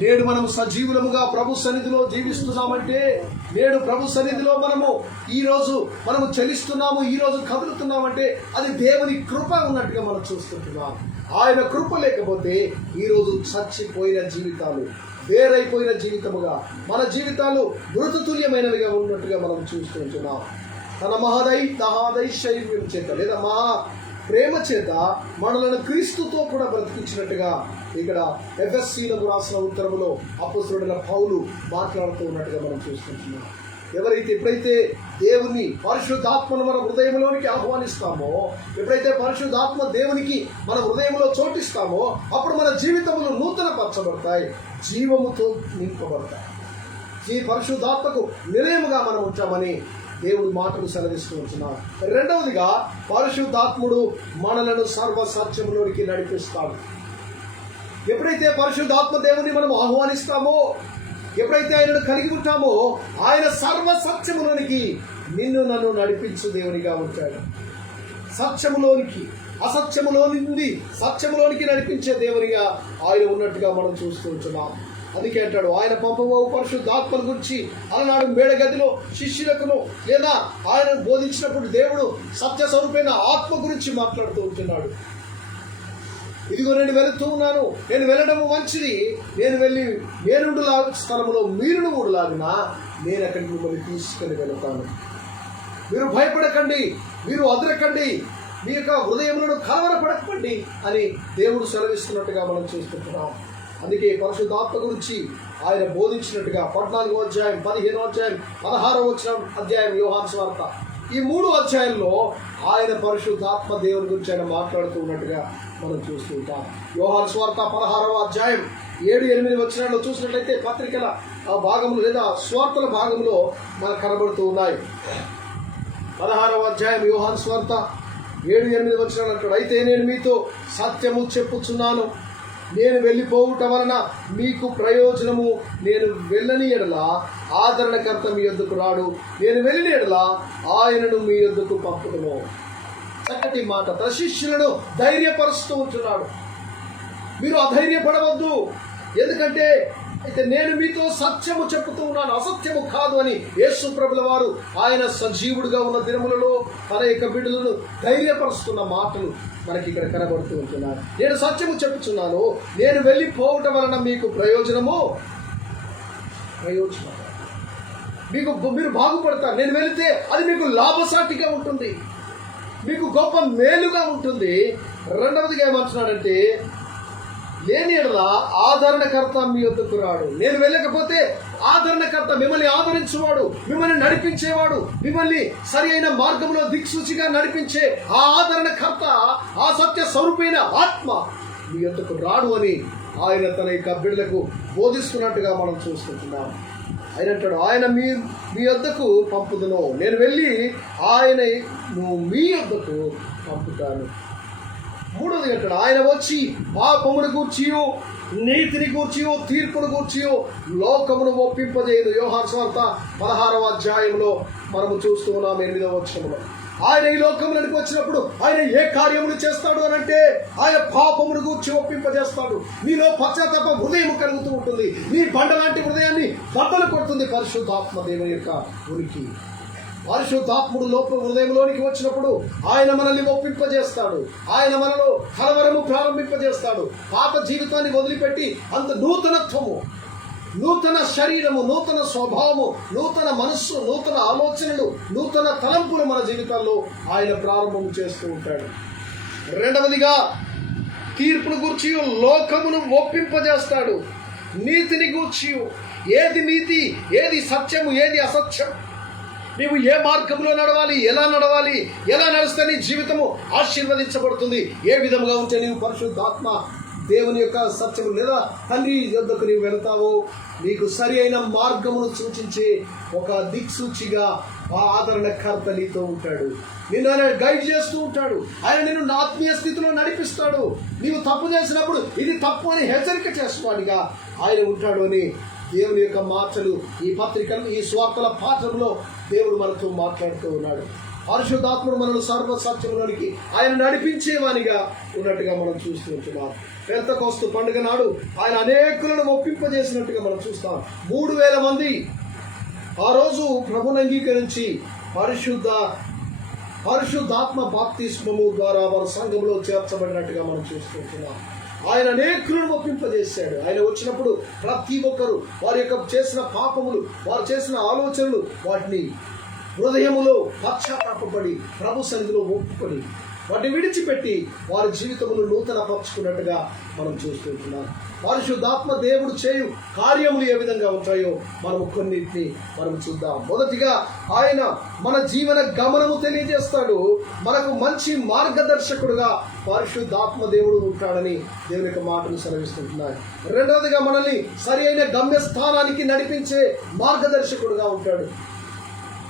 నేడు మనము సజీవులముగా ప్రభు సన్నిధిలో జీవిస్తున్నామంటే, నేడు ప్రభు సన్నిధిలో ఈరోజు మనము చలిస్తున్నాము, ఈరోజు కదులుతున్నామంటే అది దేవుని కృప ఉన్నట్టుగా మనం చూస్తుంటున్నాం. ఆయన కృప లేకపోతే ఈరోజు చచ్చిపోయిన జీవితాలు, వేరైపోయిన జీవితముగా మన జీవితాలు మృతతుల్యమైనవిగా ఉన్నట్టుగా మనం చూస్తుంటున్నాం. తన మహాదైశైర్యం చేత లేదా మహా ప్రేమ చేత మనలను క్రీస్తుతో కూడా బ్రతికించినట్టుగా ఇక్కడ ఎఫెసీయులకు రాసిన ఉత్తరములో అపోస్తలుడైన పౌలు మాట్లాడుతూ ఉన్నట్టుగా మనం చూస్తుంటున్నాం. ఎప్పుడైతే దేవుని పరిశుద్ధాత్మను మన హృదయంలోనికి ఆహ్వానిస్తామో, ఎప్పుడైతే పరిశుద్ధాత్మ దేవునికి మన హృదయంలో చోటిస్తామో, అప్పుడు మన జీవితములు నూతన పరచబడతాయి, జీవముతో నింపబడతాయి. ఈ పరిశుద్ధాత్మకు నిలయముగా మనం ఉంటామని దేవుడి మాటలు సెలవిస్తూ ఉంటున్నాడు. రెండవదిగా, పరిశుద్ధాత్ముడు మనలను సర్వ సత్యములోనికి నడిపిస్తాడు. ఎప్పుడైతే పరిశుద్ధాత్మ దేవుని మనం ఆహ్వానిస్తామో, ఎప్పుడైతే ఆయనను కలిగి ఉంటామో, ఆయన సర్వ సత్యములోనికి నిన్ను నన్ను నడిపించు దేవునిగా ఉంటాడు. సత్యములోనికి, అసత్యములో నుండి సత్యములోనికి నడిపించే దేవునిగా ఆయన ఉన్నట్టుగా మనం చూస్తూ ఉంటున్నాం. అందుకే అంటాడు, ఆయన పంపబో పరిశుద్ధాత్మల గురించి అలనాడు మేడగదిలో శిష్యులకును లేదా ఆయన బోధించినప్పుడు దేవుడు సత్య స్వరూపైన ఆత్మ గురించి మాట్లాడుతూ ఉంటున్నాడు. ఇదిగో నేను వెళుతూ ఉన్నాను, నేను వెళ్ళడము మంచిది, నేను వెళ్ళి నేనుండు స్థలంలో మీరు ఊడులాగినా నేను అక్కడికి మిమ్మల్ని తీసుకొని వెళతాను. మీరు భయపడకండి, మీరు అదరకండి, మీ యొక్క హృదయములను కలవరపడకండి అని దేవుడు సెలవిస్తున్నట్టుగా మనం చూస్తుంటున్నాం. అందుకే పరిశుద్ధాత్మ గురించి ఆయన బోధించినట్టుగా 14వ అధ్యాయం, 15వ అధ్యాయం, 16వ అధ్యాయం యోహాను సువార్త, ఈ 3 అధ్యాయంలో ఆయన పరిశుద్ధాత్మ దేవుని గురించి ఆయన మాట్లాడుతూ ఉన్నట్టుగా మనం చూస్తూ ఉంటాం. యోహాను సువార్త 16వ అధ్యాయం 7-8 వచనాల్లో చూసినట్లయితే పత్రికల భాగములు లేదా స్వార్థల భాగంలో మనకు కనబడుతూ ఉన్నాయి. 16వ అధ్యాయం యోహాను సువార్త 7-8 వచనాలు అంటాడు, అయితే నేను మీతో సత్యము చెప్పుచున్నాను, నేను వెళ్ళిపోవుట వలన మీకు ప్రయోజనము, నేను వెళ్ళని ఎడల ఆదరణకర్త మీ యొద్దకు రాడు, నేను వెళ్ళిన ఎడల ఆయనను మీ యొద్దకు పంపుతును. చక్కటి మాట, తన శిష్యులను ధైర్యపరుస్తూ ఉంటున్నాడు. మీరు అధైర్యపడవద్దు, ఎందుకంటే అయితే నేను మీతో సత్యము చెప్పుతూ ఉన్నాను, అసత్యము కాదు అని యేసు ప్రభుల వారు ఆయన సజీవుడుగా ఉన్న దినములలో తన యొక్క బిడ్డలను ధైర్యపరుస్తున్న మాటలు మనకి ఇక్కడ కనబడుతూ ఉంటున్నారు. నేను సత్యము చెప్పుచున్నాను, నేను వెళ్ళిపోవటం వలన మీకు ప్రయోజనము, మీరు బాగుపడతారు. నేను వెళితే అది మీకు లాభసాటిగా ఉంటుంది, మీకు గొప్ప మేలుగా ఉంటుంది. రెండవదిగా ఏమంటున్నాడంటే, లేని ఎడల ఆదరణకర్త మీ యొద్దకు రాడు. నేను వెళ్ళకపోతే ఆదరణకర్త, మిమ్మల్ని ఆదరించేవాడు, మిమ్మల్ని నడిపించేవాడు, మిమ్మల్ని సరి అయిన మార్గంలో దిక్సూచిగా నడిపించే ఆ ఆదరణకర్త, ఆ సత్య స్వరూపైన ఆత్మ మీ యొద్దకు రాడు అని ఆయన తన యొక్క బిడ్డలకు బోధిస్తున్నట్టుగా మనం చూస్తుంటున్నాం. ఆయన అంటాడు, ఆయన మీ యొద్దకు పంపుదును, నేను వెళ్ళి ఆయన మీ యొద్దకు పంపుతాను. మూడవది అంటాడు, ఆయన వచ్చి పాపమును గూర్చియో నీతిని గూర్చియో తీర్పును గూర్చియో లోకమును ఒప్పింపజేయదు. యోహాను సువార్త 16వ అధ్యాయంలో మనము చూస్తూ ఉన్నాం 8వ వచనంలో. ఆయన ఈ లోకంలోనికి వచ్చినప్పుడు ఆయన ఏ కార్యములు చేస్తాడు అని అంటే ఆయన పాపమును గూర్చి ఒప్పింపజేస్తాడు. నీలో పశ్చాత్తాప హృదయం కలుగుతూ ఉంటుంది. నీ బండ లాంటి హృదయాన్ని బద్దలు కొడుతుంది పరిశుద్ధాత్మ దేవుని యొక్క ఉనికి. పరిశుద్ధాత్ముడు హృదయంలోనికి వచ్చినప్పుడు ఆయన మనల్ని ఒప్పింపజేస్తాడు. ఆయన మనలో కలవరము ప్రారంభింపజేస్తాడు. పాత జీవితాన్ని వదిలిపెట్టి అంత నూతనత్వము, నూతన శరీరము, నూతన స్వభావము, నూతన మనస్సు, నూతన ఆలోచనలు, నూతన తలంపులు మన జీవితాల్లో ఆయన ప్రారంభం చేస్తూ ఉంటాడు. రెండవదిగా తీర్పును గూర్చి లోకమును ఒప్పింపజేస్తాడు. నీతిని గూర్చి, ఏది నీతి, ఏది సత్యము, ఏది అసత్యం, నీవు ఏ మార్గంలో నడవాలి, ఎలా నడిస్తే నీ జీవితము ఆశీర్వదించబడుతుంది, ఏ విధముగా ఉంటే నీవు పరిశుద్ధాత్మ దేవుని యొక్క సత్యము లేదా తండ్రి యొద్దకు నీవు వెళతావో నీకు సరి అయిన మార్గమును సూచించే ఒక దిక్సూచిగా ఆ ఆదరణకర్త నీతో ఉంటాడు. నిన్ను ఆయన గైడ్ చేస్తూ ఉంటాడు. ఆయన నిన్ను ఆత్మీయ స్థితిలో నడిపిస్తాడు. నీవు తప్పు చేసినప్పుడు ఇది తప్పు అని హెచ్చరిక చేసేవాడిగా ఆయన ఉంటాడు అని దేవుని యొక్క మాటలు ఈ పత్రికలు, ఈ స్వార్థల పాఠంలో దేవుడు మనతో మాట్లాడుతూ ఉన్నాడు. పరిశుద్ధాత్ముడు మనల్ని సర్వ సత్యములోనికి ఆయన నడిపించేవానిగా ఉన్నట్టుగా మనం చూస్తూ ఉంటున్నాం. పెంతెకోస్తు పండుగ నాడు ఆయన అనేకులను ఒప్పింపజేసినట్టుగా మనం చూస్తాం. 3000 మంది ఆ రోజు ప్రభుని అంగీకరించి పరిశుద్ధాత్మ బాప్తిస్మము ద్వారా వారి సంఘంలో చేర్చబడినట్టుగా మనం చూస్తుంటున్నాం. ఆయన అనేకులను ఒప్పింపజేశాడు. ఆయన వచ్చినప్పుడు ప్రతి ఒక్కరు వారి యొక్క చేసిన పాపములు, వారు చేసిన ఆలోచనలు, వాటిని హృదయములో పశ్చాత్తాపపడి ప్రభు సన్నిధిలో ఒప్పుకొని వాటిని విడిచిపెట్టి వారి జీవితమును నూతన పరుచుకున్నట్టుగా మనం చూస్తుంటున్నాం. పరిశుద్ధాత్మ దేవుడు చేయు కార్యములు ఏ విధంగా ఉంటాయో మనము కొన్నిటిని మనం చూద్దాం. మొదటిగా ఆయన మన జీవన గమనము తెలియజేస్తాడు. మనకు మంచి మార్గదర్శకుడుగా పరిశుద్ధాత్మ దేవుడు ఉంటాడని దేవుని యొక్క మాటను సెలవిస్తుంటున్నాయి. రెండవదిగా మనల్ని సరి అయిన గమ్యస్థానానికి నడిపించే మార్గదర్శకుడుగా ఉంటాడు.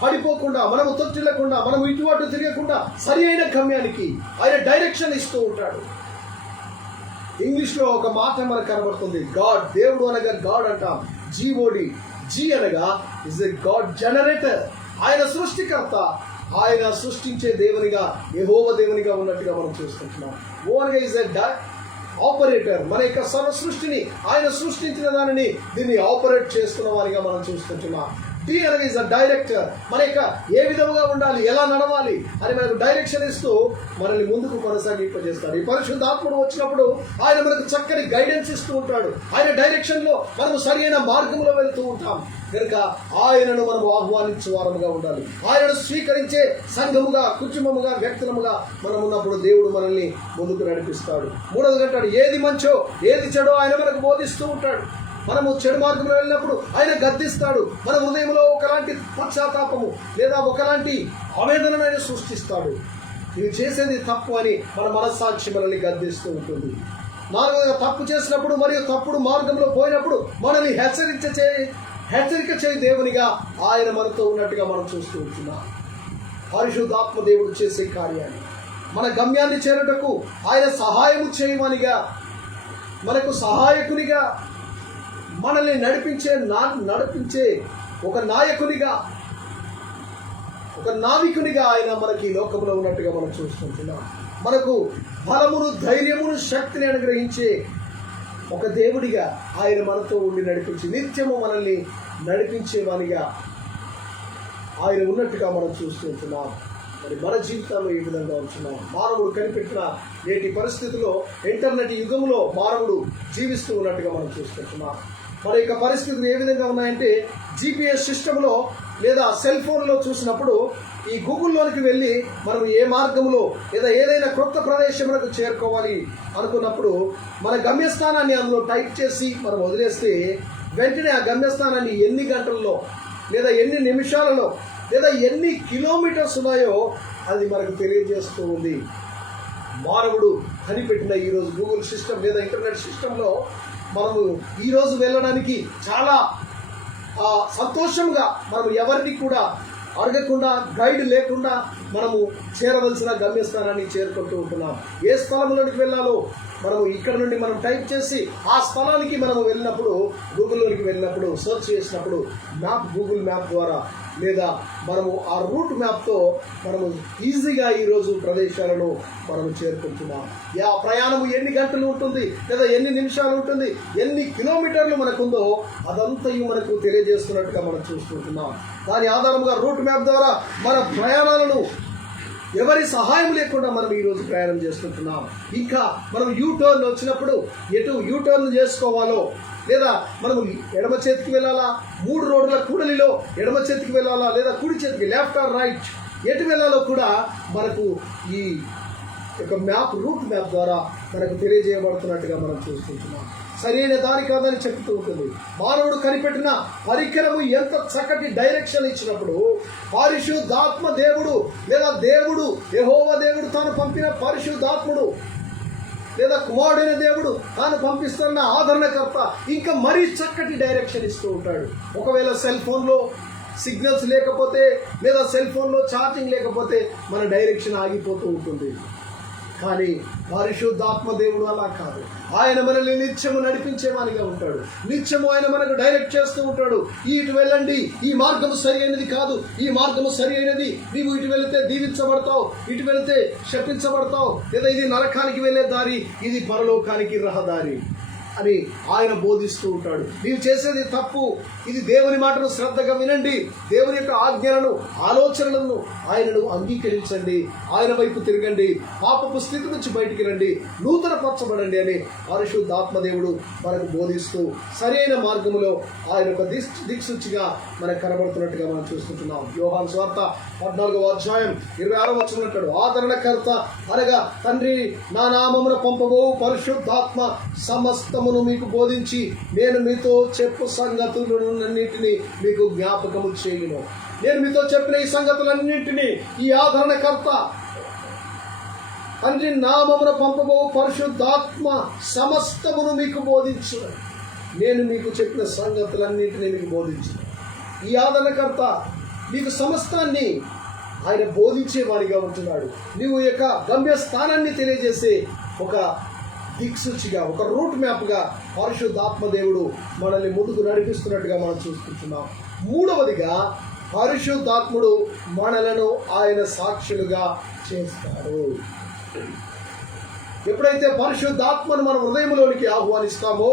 పడిపోకుండా, మనము తొట్టిల్లకుండా, మనము ఇటు అటు తిరగకుండా సరి అయిన గమ్యానికి ఆయన డైరెక్షన్ ఇస్తూ ఉంటాడు. ఇంగ్లీష్లో ఒక మాట మనకు కనబడుతుంది, గాడ్. దేవుడు అనగా గాడ్ అంటాం, జీఓడి. జీ అనగా ఇస్ ఎ గాడ్ జనరేటర్. ఆయన సృష్టికర్త, ఆయన సృష్టించే దేవునిగా, యెహోవా దేవునిగా ఉన్నట్టుగా మనం చూస్తుంటున్నాం. ఓ అనగా ఇస్ ఎ ఆపరేటర్. మన యొక్క సర్వ సృష్టిని ఆయన సృష్టించిన దానిని దీన్ని ఆపరేట్ చేస్తున్న వారిగా మనం చూస్తుంటున్నాం. టీ అనగా ఇస్ అ డైరెక్టర్. మన యొక్క ఏ విధముగా ఉండాలి, ఎలా నడవాలి అని మనకు డైరెక్షన్ ఇస్తూ మనల్ని ముందుకు కొనసాగింపజేస్తాడు. ఈ పరిశుద్ధాత్ముడు వచ్చినప్పుడు ఆయన మనకు చక్కని గైడెన్స్ ఇస్తూ ఉంటాడు. ఆయన డైరెక్షన్లో మనము సరైన మార్గంలో వెళ్తూ ఉంటాం. కనుక ఆయనను మనము ఆహ్వానించే వారముగా ఉండాలి. ఆయనను స్వీకరించే సంఘముగా, కుటుంబముగా, వ్యక్తులముగా మనం ఉన్నప్పుడు దేవుడు మనల్ని ముందుకు నడిపిస్తాడు. మూడవది అంటాడు, ఏది మంచో ఏది చెడో ఆయన మనకు బోధిస్తూ ఉంటాడు. మనము చెడు మార్గంలో వెళ్ళినప్పుడు ఆయన గద్దిస్తాడు. మన హృదయంలో ఒకలాంటి పశ్చాత్తాపము లేదా ఒకలాంటి ఆవేదనను ఆయన సృష్టిస్తాడు. ఇది చేసేది తప్పు అని మన మనస్సాక్షి మనల్ని గద్దిస్తూ ఉంటుంది. నాలుగోగా తప్పు చేసినప్పుడు మరియు తప్పుడు మార్గంలో పోయినప్పుడు మనల్ని హెచ్చరిక చేయి దేవునిగా ఆయన మనతో ఉన్నట్టుగా మనం చూస్తూ ఉంటున్నాం. పరిశుద్ధాత్మ దేవుడు చేసే కార్యాన్ని, మన గమ్యాన్ని చేరుటకు ఆయన సహాయము చేయమనిగా, మనకు సహాయకునిగా, మనల్ని నడిపించే ఒక నాయకునిగా, ఒక నావికునిగా ఆయన మనకి లోకంలో ఉన్నట్టుగా మనం చూస్తుంటున్నాం. మనకు బలమును, ధైర్యమును, శక్తిని అనుగ్రహించే ఒక దేవుడిగా ఆయన మనతో ఉండి నడిపించి నిత్యము మనల్ని నడిపించేవానిగా ఆయన ఉన్నట్టుగా మనం చూస్తుంటున్నాం. మరి మన జీవితాల్లో ఈ విధంగా ఉంటున్నాం. మానవుడు కనిపెట్టిన నేటి పరిస్థితుల్లో, ఇంటర్నెట్ యుగంలో మానవుడు జీవిస్తూ ఉన్నట్టుగా మనం చూస్తుంటున్నాం. మన యొక్క పరిస్థితులు ఏ విధంగా ఉన్నాయంటే, GPS సిస్టంలో లేదా సెల్ ఫోన్లో చూసినప్పుడు ఈ గూగుల్లోనికి వెళ్ళి మనం ఏ మార్గంలో లేదా ఏదైనా కొత్త ప్రదేశంలోకి చేరుకోవాలి అనుకున్నప్పుడు మన గమ్యస్థానాన్ని అందులో టైప్ చేసి మనం వదిలేస్తే వెంటనే ఆ గమ్యస్థానాన్ని ఎన్ని గంటల్లో లేదా ఎన్ని నిమిషాలలో లేదా ఎన్ని కిలోమీటర్స్ ఉన్నాయో అది మనకు తెలియజేస్తూ ఉంది. మానవుడు కనిపెట్టిన ఈరోజు గూగుల్ సిస్టమ్ లేదా ఇంటర్నెట్ సిస్టంలో మనము ఈరోజు వెళ్ళడానికి చాలా సంతోషంగా మనం ఎవరిని కూడా అడగకుండా, గైడ్ లేకుండా మనము చేరవలసిన గమ్యస్థానాన్ని చేరుకుంటూ ఉంటున్నాం. ఏ స్థలంలోనికి వెళ్ళాలో మనము ఇక్కడ నుండి మనం టైప్ చేసి ఆ స్థలానికి మనము వెళ్ళినప్పుడు, గూగుల్లోనికి వెళ్ళినప్పుడు, సర్చ్ చేసినప్పుడు గూగుల్ మ్యాప్ ద్వారా లేదా మనము ఆ రూట్ మ్యాప్తో మనము ఈజీగా ఈరోజు ప్రదేశాలను మనము చేరుకుంటున్నాం. ఆ ప్రయాణము ఎన్ని గంటలు ఉంటుంది, లేదా ఎన్ని నిమిషాలు ఉంటుంది, ఎన్ని కిలోమీటర్లు మనకుందో అదంతయు మనకు తెలియజేస్తున్నట్టుగా మనం చూసుకుంటున్నాం. దాని ఆధారంగా రూట్ మ్యాప్ ద్వారా మన ప్రయాణాలను ఎవరి సహాయం లేకుండా మనం ఈరోజు ప్రయాణం చేసుకుంటున్నాం. ఇంకా మనం యూటర్న్ వచ్చినప్పుడు ఎటు యూటర్న్ చేసుకోవాలో, లేదా మనము ఎడమ చేతికి వెళ్ళాలా, 3 రోడ్ల కూడలిలో ఎడమ చేతికి వెళ్ళాలా, లేదా కుడి చేతికి లెఫ్ట్ ఆర్ రైట్ ఎటు వెళ్ళాలో కూడా మనకు ఈ యొక్క రూట్ మ్యాప్ ద్వారా మనకు తెలియజేయబడుతున్నట్టుగా మనం చూస్తుంటున్నాం. సరైన దారి కాదని చెప్తూ ఉంటుంది. మానవుడు కనిపెట్టిన పరికరము ఎంత చక్కటి డైరెక్షన్ ఇచ్చినప్పుడు పరిశుద్ధాత్మ దేవుడు, లేదా దేవుడు యెహోవా దేవుడు తాను పంపిన పరిశుద్ధాత్ముడు, లేదా కుమారుడైన దేవుడు తాను పంపిస్తున్న ఆదరణకర్త ఇంకా మరీ చక్కటి డైరెక్షన్ ఇస్తూ ఉంటాడు. ఒకవేళ సెల్ ఫోన్లో సిగ్నల్స్ లేకపోతే, లేదా సెల్ ఫోన్లో ఛార్జింగ్ లేకపోతే మన డైరెక్షన్ ఆగిపోతూ ఉంటుంది. కానీ పరిశుద్ధాత్మ దేవుడు అలా కాదు. ఆయన మనల్ని నిత్యము నడిపించేవానిగా ఉంటాడు. నిత్యము ఆయన మనకు డైరెక్ట్ చేస్తూ ఉంటాడు. ఇటు వెళ్ళండి, ఈ మార్గము సరి అయినది కాదు, ఈ మార్గము సరి అయినది, నీవు ఇటు వెళితే దీవించబడతావు, ఇటు వెళితే శపించబడతావు, లేదా ఇది నరకానికి వెళ్ళే దారి, ఇది పరలోకానికి రహదారి అని ఆయన బోధిస్తూ ఉంటాడు. నీవు చేసేది తప్పు, ఇది దేవుని మాటను శ్రద్ధగా వినండి, దేవుని యొక్క ఆజ్ఞలను ఆలోచనలను ఆయనను అంగీకరించండి, ఆయన వైపు తిరగండి, పాపపు స్థితి నుంచి బయటికి రండి, నూతన పరచబడండి అని పరిశుద్ధాత్మదేవుడు మనకు బోధిస్తూ సరైన మార్గములో ఆయన యొక్క దిక్సూచిగా మనకు కనబడుతున్నట్టుగా మనం చూస్తుంటున్నాం. యోహాను సువార్త 14వ అధ్యాయం 26వ వచనం అంటాడు, ఆదరణకర్త అనగా తండ్రి నా నామమున పంపబో పరిశుద్ధాత్మ సమస్తమును మీకు బోధించి నేను మీతో చెప్పు సంగతులన్నింటినీ మీకు జ్ఞాపకము చేయును. నేను మీతో చెప్పిన ఈ సంగతులన్నింటినీ ఈ ఆదరణకర్త తండ్రి నామమున పంపబో పరిశుద్ధాత్మ సమస్తమును మీకు బోధించు. నేను మీకు చెప్పిన సంగతులన్నింటినీ మీకు బోధించు. ఈ ఆదరణకర్త మీకు సమస్తాన్ని ఆయన బోధించేవారిగా ఉంటున్నాడు. నీవు యొక్క గమ్యస్థానాన్ని తెలియజేసే ఒక దిక్సూచిగా, ఒక రూట్ మ్యాప్గా పరిశుద్ధాత్మ దేవుడు మనల్ని ముందుకు నడిపిస్తున్నట్టుగా మనం చూసుకుంటున్నాం. మూడవదిగా పరిశుద్ధాత్ముడు మనలను ఆయన సాక్షులుగా చేస్తాడు. ఎప్పుడైతే పరిశుద్ధాత్మను మన హృదయంలోనికి ఆహ్వానిస్తామో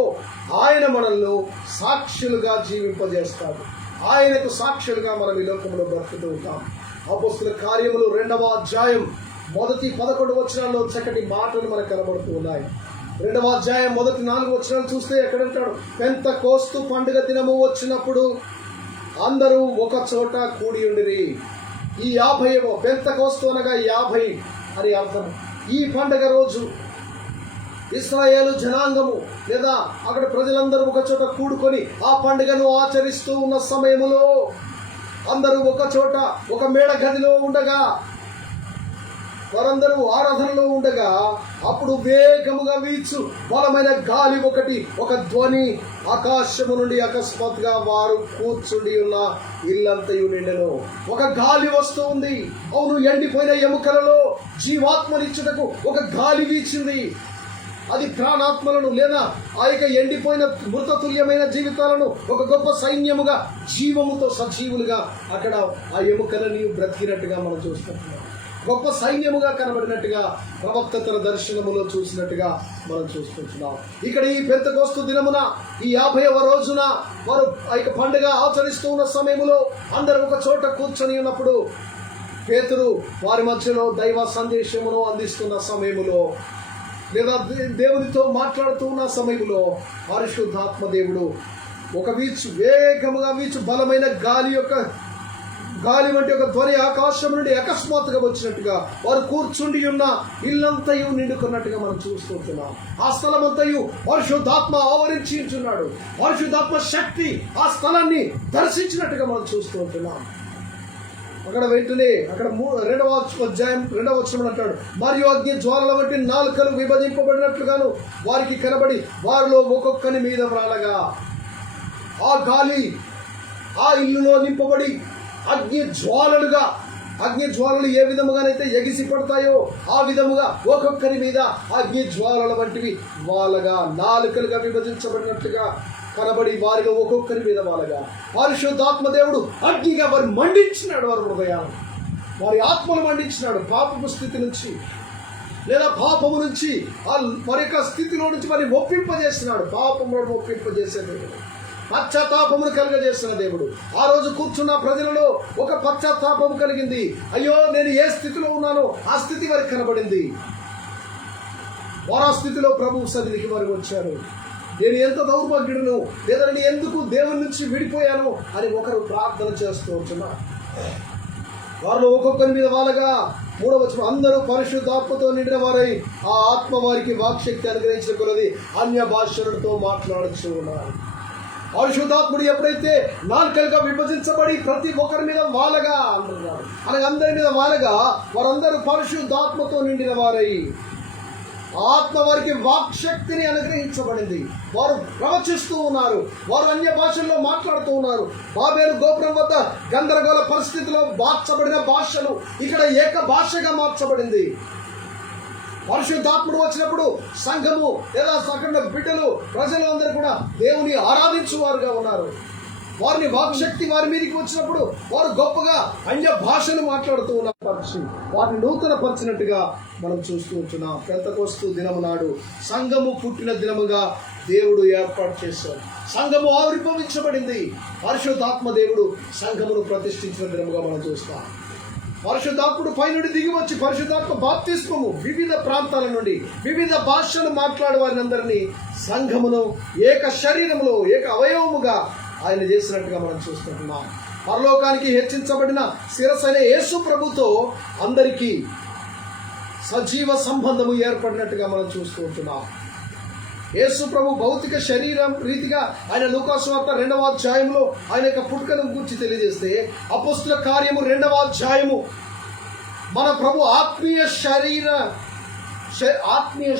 ఆయన మనల్ని సాక్షులుగా జీవింపజేస్తాడు. ఆయనకు సాక్షులుగా మనం ఈ లోకంలో బ్రతుకుతూ ఉంటాం. అపోస్తలుల కార్యములు 2వ అధ్యాయం మొదటి 11 వచనాల్లో చక్కటి మాటలు మనకు కనబడుతూ ఉన్నాయి. 2వ అధ్యాయం మొదటి 4 వచనాలు చూస్తే ఎక్కడంటాడు, పెంతెకోస్తు పండుగ దినము వచ్చినప్పుడు అందరూ ఒక చోట కూడి ఉండిరి. ఈ 50వ పెంతెకోస్తు అనగా 50 అని అర్థం. ఈ పండుగ రోజు ఇశ్రాయేలు జనాంగము లేదా అక్కడ ప్రజలందరూ ఒక చోట కూడుకొని ఆ పండుగను ఆచరిస్తూ ఉన్న సమయములో అందరూ ఒక చోట ఒక మేడ గదిలో ఉండగా, వారందరూ ఆరాధనలో ఉండగా అప్పుడు వేగముగా వీచు బలమైన గాలి ఒకటి, ఒక ధ్వని ఆకాశము నుండి అకస్మాత్తుగా వారు కూర్చుండి ఉన్న ఇల్లంతయు నిండెను. ఒక గాలి వస్తూ ఉంది. అవును, ఎండిపోయిన ఎముకలలో జీవాత్మనిచ్చుటకు ఒక గాలి వీచింది. అది ప్రాణాత్మలను లేదా ఆ యొక్క ఎండిపోయిన మృతతుల్యమైన జీవితాలను ఒక గొప్ప సైన్యముగా జీవముతో సజీవులుగా అక్కడ ఆ ఎముకలని బ్రతికినట్టుగా మనం చూస్తున్నాం. గొప్ప సైన్యముగా కనబడినట్టుగా ప్రవక్త తన దర్శనములో చూసినట్టుగా మనం చూసుకుంటున్నాం. ఇక్కడ ఈ పెంతెకోస్తు దినమున ఈ 50వ రోజున వారు ఆ యొక్క పండుగ ఆచరిస్తూ ఉన్న సమయంలో అందరూ ఒక చోట కూర్చొని ఉన్నప్పుడు పేతురు వారి మధ్యలో దైవ సందేశమును అందిస్తున్న సమయములో లేదా దేవునితో మాట్లాడుతూ ఉన్న సమయంలో పరిశుద్ధాత్మ దేవుడు ఒక వేగముగా బలమైన గాలి వంటి ఒక ధ్వని ఆకాశం నుండి అకస్మాత్తుగా వచ్చినట్టుగా వారు కూర్చుండి ఉన్న ఇల్లంతయు నిండుకున్నట్టుగా మనం చూస్తుంటున్నాం. ఆ స్థలమంతయు పరిశుద్ధాత్మ ఆవరించున్నాడు. పరిశుద్ధాత్మ శక్తి ఆ స్థలాన్ని దర్శించినట్టుగా మనం చూస్తూ ఉంటున్నాం. అక్కడ వెంటనే అక్కడ 2వ అధ్యాయం 2వ వచనం అంటాడు, మరియు అగ్ని జ్వాలల వంటి నాలుకలు విభజింపబడినట్లుగాను వారికి కనబడి వారిలో ఒక్కొక్కని మీద వ్రాలగా ఆ గాలి ఆ ఇల్లులో నింపబడి అగ్ని జ్వాలలు ఏ విధముగానైతే ఎగిసి పడతాయో ఆ విధముగా ఒక్కొక్కరి మీద అగ్ని జ్వాలల వంటివి వాళ్ళగా నాలుకలుగా విభజించబడినట్లుగా కనబడి వారిలో ఒక్కొక్కరి మీద వాళ్ళగా పరిశుద్ధాత్మ దేవుడు అగ్నిగా వారు మండించినాడు. వారి హృదయాలను, వారి ఆత్మలు మండించినాడు. పాపపు స్థితి నుంచి లేదా పాపము నుంచి వారి యొక్క స్థితిలో నుంచి వారిని ఒప్పింపజేస్తున్నాడు. పాపములను ఒప్పింపజేసే దేవుడు, పశ్చాత్తాపమును కలుగజేస్తున్న దేవుడు. ఆ రోజు కూర్చున్న ప్రజలలో ఒక పశ్చాత్తాపము కలిగింది. అయ్యో, నేను ఏ స్థితిలో ఉన్నానో ఆ స్థితి వారికి కనబడింది. వారు ఆ స్థితిలో ప్రభు సన్నిధికి వారు వచ్చారు. నేను ఎంత దౌర్భాగ్యుడును, లేదా నేను ఎందుకు దేవుని నుంచి విడిపోయాను అని ఒకరు ప్రార్థన చేస్తూ ఉంటున్నారు. వారిలో ఒక్కొక్కరి మీద వాళ్ళగా 3వ వచనం, అందరూ పరిశుద్ధాత్మతో నిండిన వారై ఆ ఆత్మ వారికి వాక్శక్తి అనుగ్రహించిన కొలది అన్య భాషలతో మాట్లాడుతూ ఉన్నారు. పరిశుద్ధాత్ముడు ఎప్పుడైతే నాలుకలుగా విభజించబడి ప్రతి ఒక్కరి మీద వాళ్ళగా అంటున్నారు, అలాగే అందరి మీద వాళ్ళగా వారందరూ పరిశుద్ధాత్మతో నిండిన వారై ఆత్మ వారికి వాక్శక్తిని అనుగ్రహించబడింది. వారు ప్రవచిస్తూ ఉన్నారు, వారు అన్య భాషల్లో మాట్లాడుతూ ఉన్నారు. బాబేలు గోపురం వద్ద గందరగోళ పరిస్థితిలో మార్చబడిన భాషలు ఇక్కడ ఏక భాషగా మార్చబడింది. పరిశుద్ధాత్ముడు వచ్చినప్పుడు సంఘము లేదా అక్కడ బిడ్డలు ప్రజలు అందరూ కూడా దేవుని ఆరాధించువారుగా ఉన్నారు. వారిని వాక్శక్తి వారి మీదకి వచ్చినప్పుడు వారు గొప్పగా అన్య భాషలు మాట్లాడుతూ ఉన్నారు. వారిని నూతన పరిచినట్టుగా మనం చూస్తూ ఉంటున్నాం. పెంతెకోస్తు దినము నాడు సంఘము పుట్టిన దినముగా దేవుడు ఏర్పాటు చేశాడు. సంఘము ఆవిర్భవించబడింది. పరిశుద్ధాత్మ దేవుడు సంఘమును ప్రతిష్ఠించిన దినముగా మనం చూస్తాం. పరిశుద్ధాత్ముడు పైనుండి దిగి వచ్చి పరిశుద్ధాత్మ బాప్తిస్మము వివిధ ప్రాంతాల నుండి వివిధ భాషలు మాట్లాడే వారిని అందరినీ సంఘమును ఏక శరీరములో ఏక అవయవముగా ఆయన చేసినట్టుగా మనం చూస్తుంటున్నాం. పరలోకానికి హెచ్చించబడిన శిరస్సైన యేసు ప్రభుతో అందరికీ సజీవ సంబంధము ఏర్పడినట్టుగా మనం చూస్తూ ఉంటున్నాం. యేసు ప్రభు భౌతిక శరీరం రీతిగా ఆయన లూకాసు వార్త 2వ అధ్యాయంలో ఆయన యొక్క పుట్టుకను గురించి తెలియజేస్తే, అపోస్తుల కార్యము 2వ అధ్యాయము మన ప్రభు ఆత్మీయ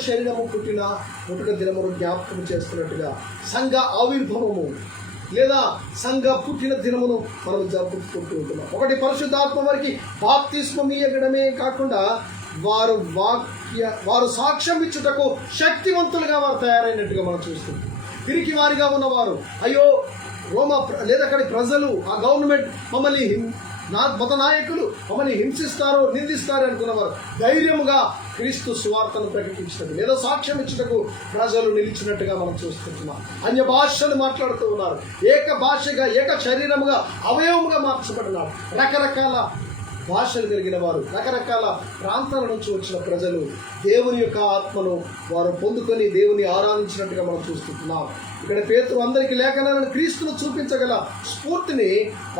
శరీరము పుట్టుక దినమును జ్ఞాపకం చేస్తున్నట్టుగా సంఘ ఆవిర్భవము లేదా సంఘ పుట్టిన దినమును మనం జరుపుకుంటూ ఉంటున్నాం. ఒకటి, పరిశుద్ధాత్మ వారికి బాప్తిస్మం ఇయ్యడమే కాకుండా వారు సాక్ష్యం ఇచ్చుటకు శక్తివంతులుగా వారు తయారైనట్టుగా మనం చూస్తున్నాం. తిరిగి వారిగా ఉన్నవారు, అయ్యో రోమా లేదా అక్కడి ప్రజలు, ఆ గవర్నమెంట్ మమ్మల్ని మత నాయకులు మమ్మల్ని హింసిస్తారో నిందిస్తారో అనుకున్నవారు ధైర్యముగా క్రీస్తు సువార్తను ప్రకటించినట్టు లేదా సాక్ష్యం ఇచ్చుటకు ప్రజలు నిలిచినట్టుగా మనం చూస్తున్నాం. అన్య భాషలు మాట్లాడుతూ ఉన్నారు. ఏక భాషగా ఏక శరీరముగా అవయవముగా మార్చబడినారు. రకరకాల భాషలు కలిగిన వారు, రకరకాల ప్రాంతాల నుంచి వచ్చిన ప్రజలు దేవుని యొక్క ఆత్మను వారు పొందుకొని దేవుని ఆరాధించినట్టుగా మనం చూస్తున్నాం. ఇక్కడ పేతురు అందరికీ లేఖనాలను క్రీస్తును చూపించగల స్ఫూర్తిని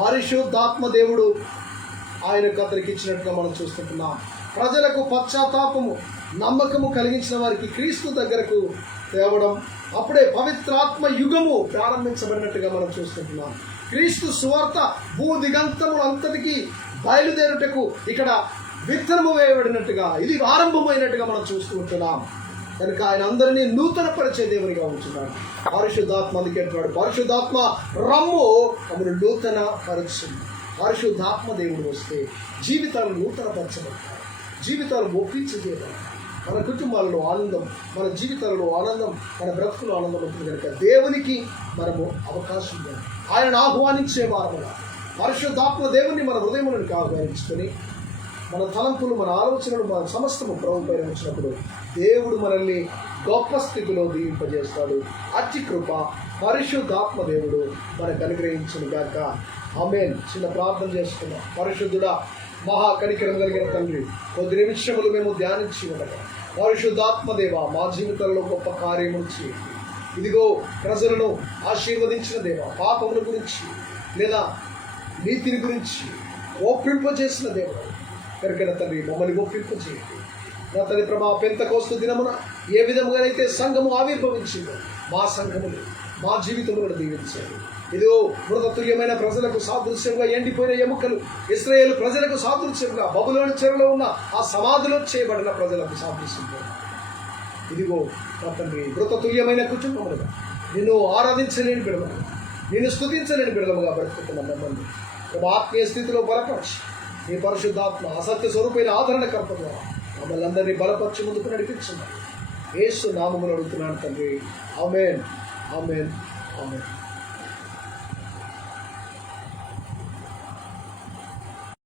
పరిశుద్ధాత్మ దేవుడు ఆయనకు అతనికి ఇచ్చినట్టుగా మనం చూస్తున్నాం. ప్రజలకు పశ్చాత్తాపము నమ్మకము కలిగించిన వారికి క్రీస్తు దగ్గరకు తేవడం, అప్పుడే పవిత్రాత్మ యుగము ప్రారంభించబడినట్టుగా మనం చూస్తున్నాం. క్రీస్తు సువార్త భూ దిగంతములు అంతటికీ బయలుదేరుటకు ఇక్కడ విత్తనము వేయబడినట్టుగా ఇది ఆరంభమైనట్టుగా మనం చూస్తూ ఉంటున్నాం. కనుక ఆయన అందరినీ నూతన పరిచయ దేవునిగా ఉంటున్నాడు. పరిశుద్ధాత్మ అందుకేంటున్నాడు, పరిశుద్ధాత్మ రమ్ము అప్పుడు నూతన పరిచయం. పరిశుద్ధాత్మ దేవుడు వస్తే జీవితాలు నూతన పరచబడతాయి, జీవితాలు ఒప్పించజేయబడతాయి. మన కుటుంబాలలో ఆనందం, మన జీవితాలలో ఆనందం, మన బ్రతుకులో ఆనందం ఉంటుంది. కనుక దేవునికి మనము అవకాశం ఇవ్వాలి. ఆయనను ఆహ్వానించే వారముగా పరిశుద్ధాత్మ దేవుని మన హృదయములను ఆహ్వానించుకొని మన తలంపులు, మన ఆలోచనలు, మన సమస్తము ప్రభు పైన వచ్చినప్పుడు దేవుడు మనల్ని గొప్ప స్థితిలో దీవింపజేస్తాడు. అతి కృప పరిశుద్ధాత్మ దేవుడు మనకు అనుగ్రహించును గాక. ఆమేన్. చిన్న ప్రార్థన చేసుకున్నాం. పరిశుద్ధుడా, మహా కనికరం కలిగిన తండ్రి, కొద్ది నిమిషములు మేము ధ్యానించి ఉండగా పరిశుద్ధాత్మ దేవ మా జీవితంలో గొప్ప కార్యములు చేయండి. ఇదిగో ప్రజలను ఆశీర్వదించిన దేవ, పాపముల గురించి లేదా నీతిని గురించి ఒప్పింపజేసిన దేవుడు కనుక తండ్రి మమ్మల్ని ఒప్పింపజేయండి. నా తండ్రి ప్రభా, పెంతెకోస్తు దినమున ఏ విధముగానైతే సంఘము ఆవిర్భవించిందో మా సంఘములు మా జీవితములను దీవించారు. ఇదిగో మృతతుల్యమైన ప్రజలకు సాదృశ్యంగా ఎండిపోయిన ఎముకలు, ఇశ్రాయేలు ప్రజలకు సాదృశ్యంగా బబులోను చెరలో ఉన్న ఆ సమాధిలో చేయబడిన ప్రజలకు సాదృశ్యంగా ఇదిగో నా తండ్రి మృతతుల్యమైన కుటుంబములుగా నిన్ను ఆరాధించలేని బిడమగా, నిన్ను స్తుతించలేని బిడముగా బ్రతుకుతున్న మమ్మల్ని ఆత్మీయ స్థితిలో బలపరిచి నీ పరిశుద్ధాత్మ అసత్య స్వరూపైన ఆదరణ కల్ప ద్వారా మమ్మల్ని అందరినీ బలపరిచి ముందుకు నడిపించున్నాం. యేసు నామములో అడుగుతున్నాను తండ్రి. ఆమేన్, ఆమేన్, ఆమేన్.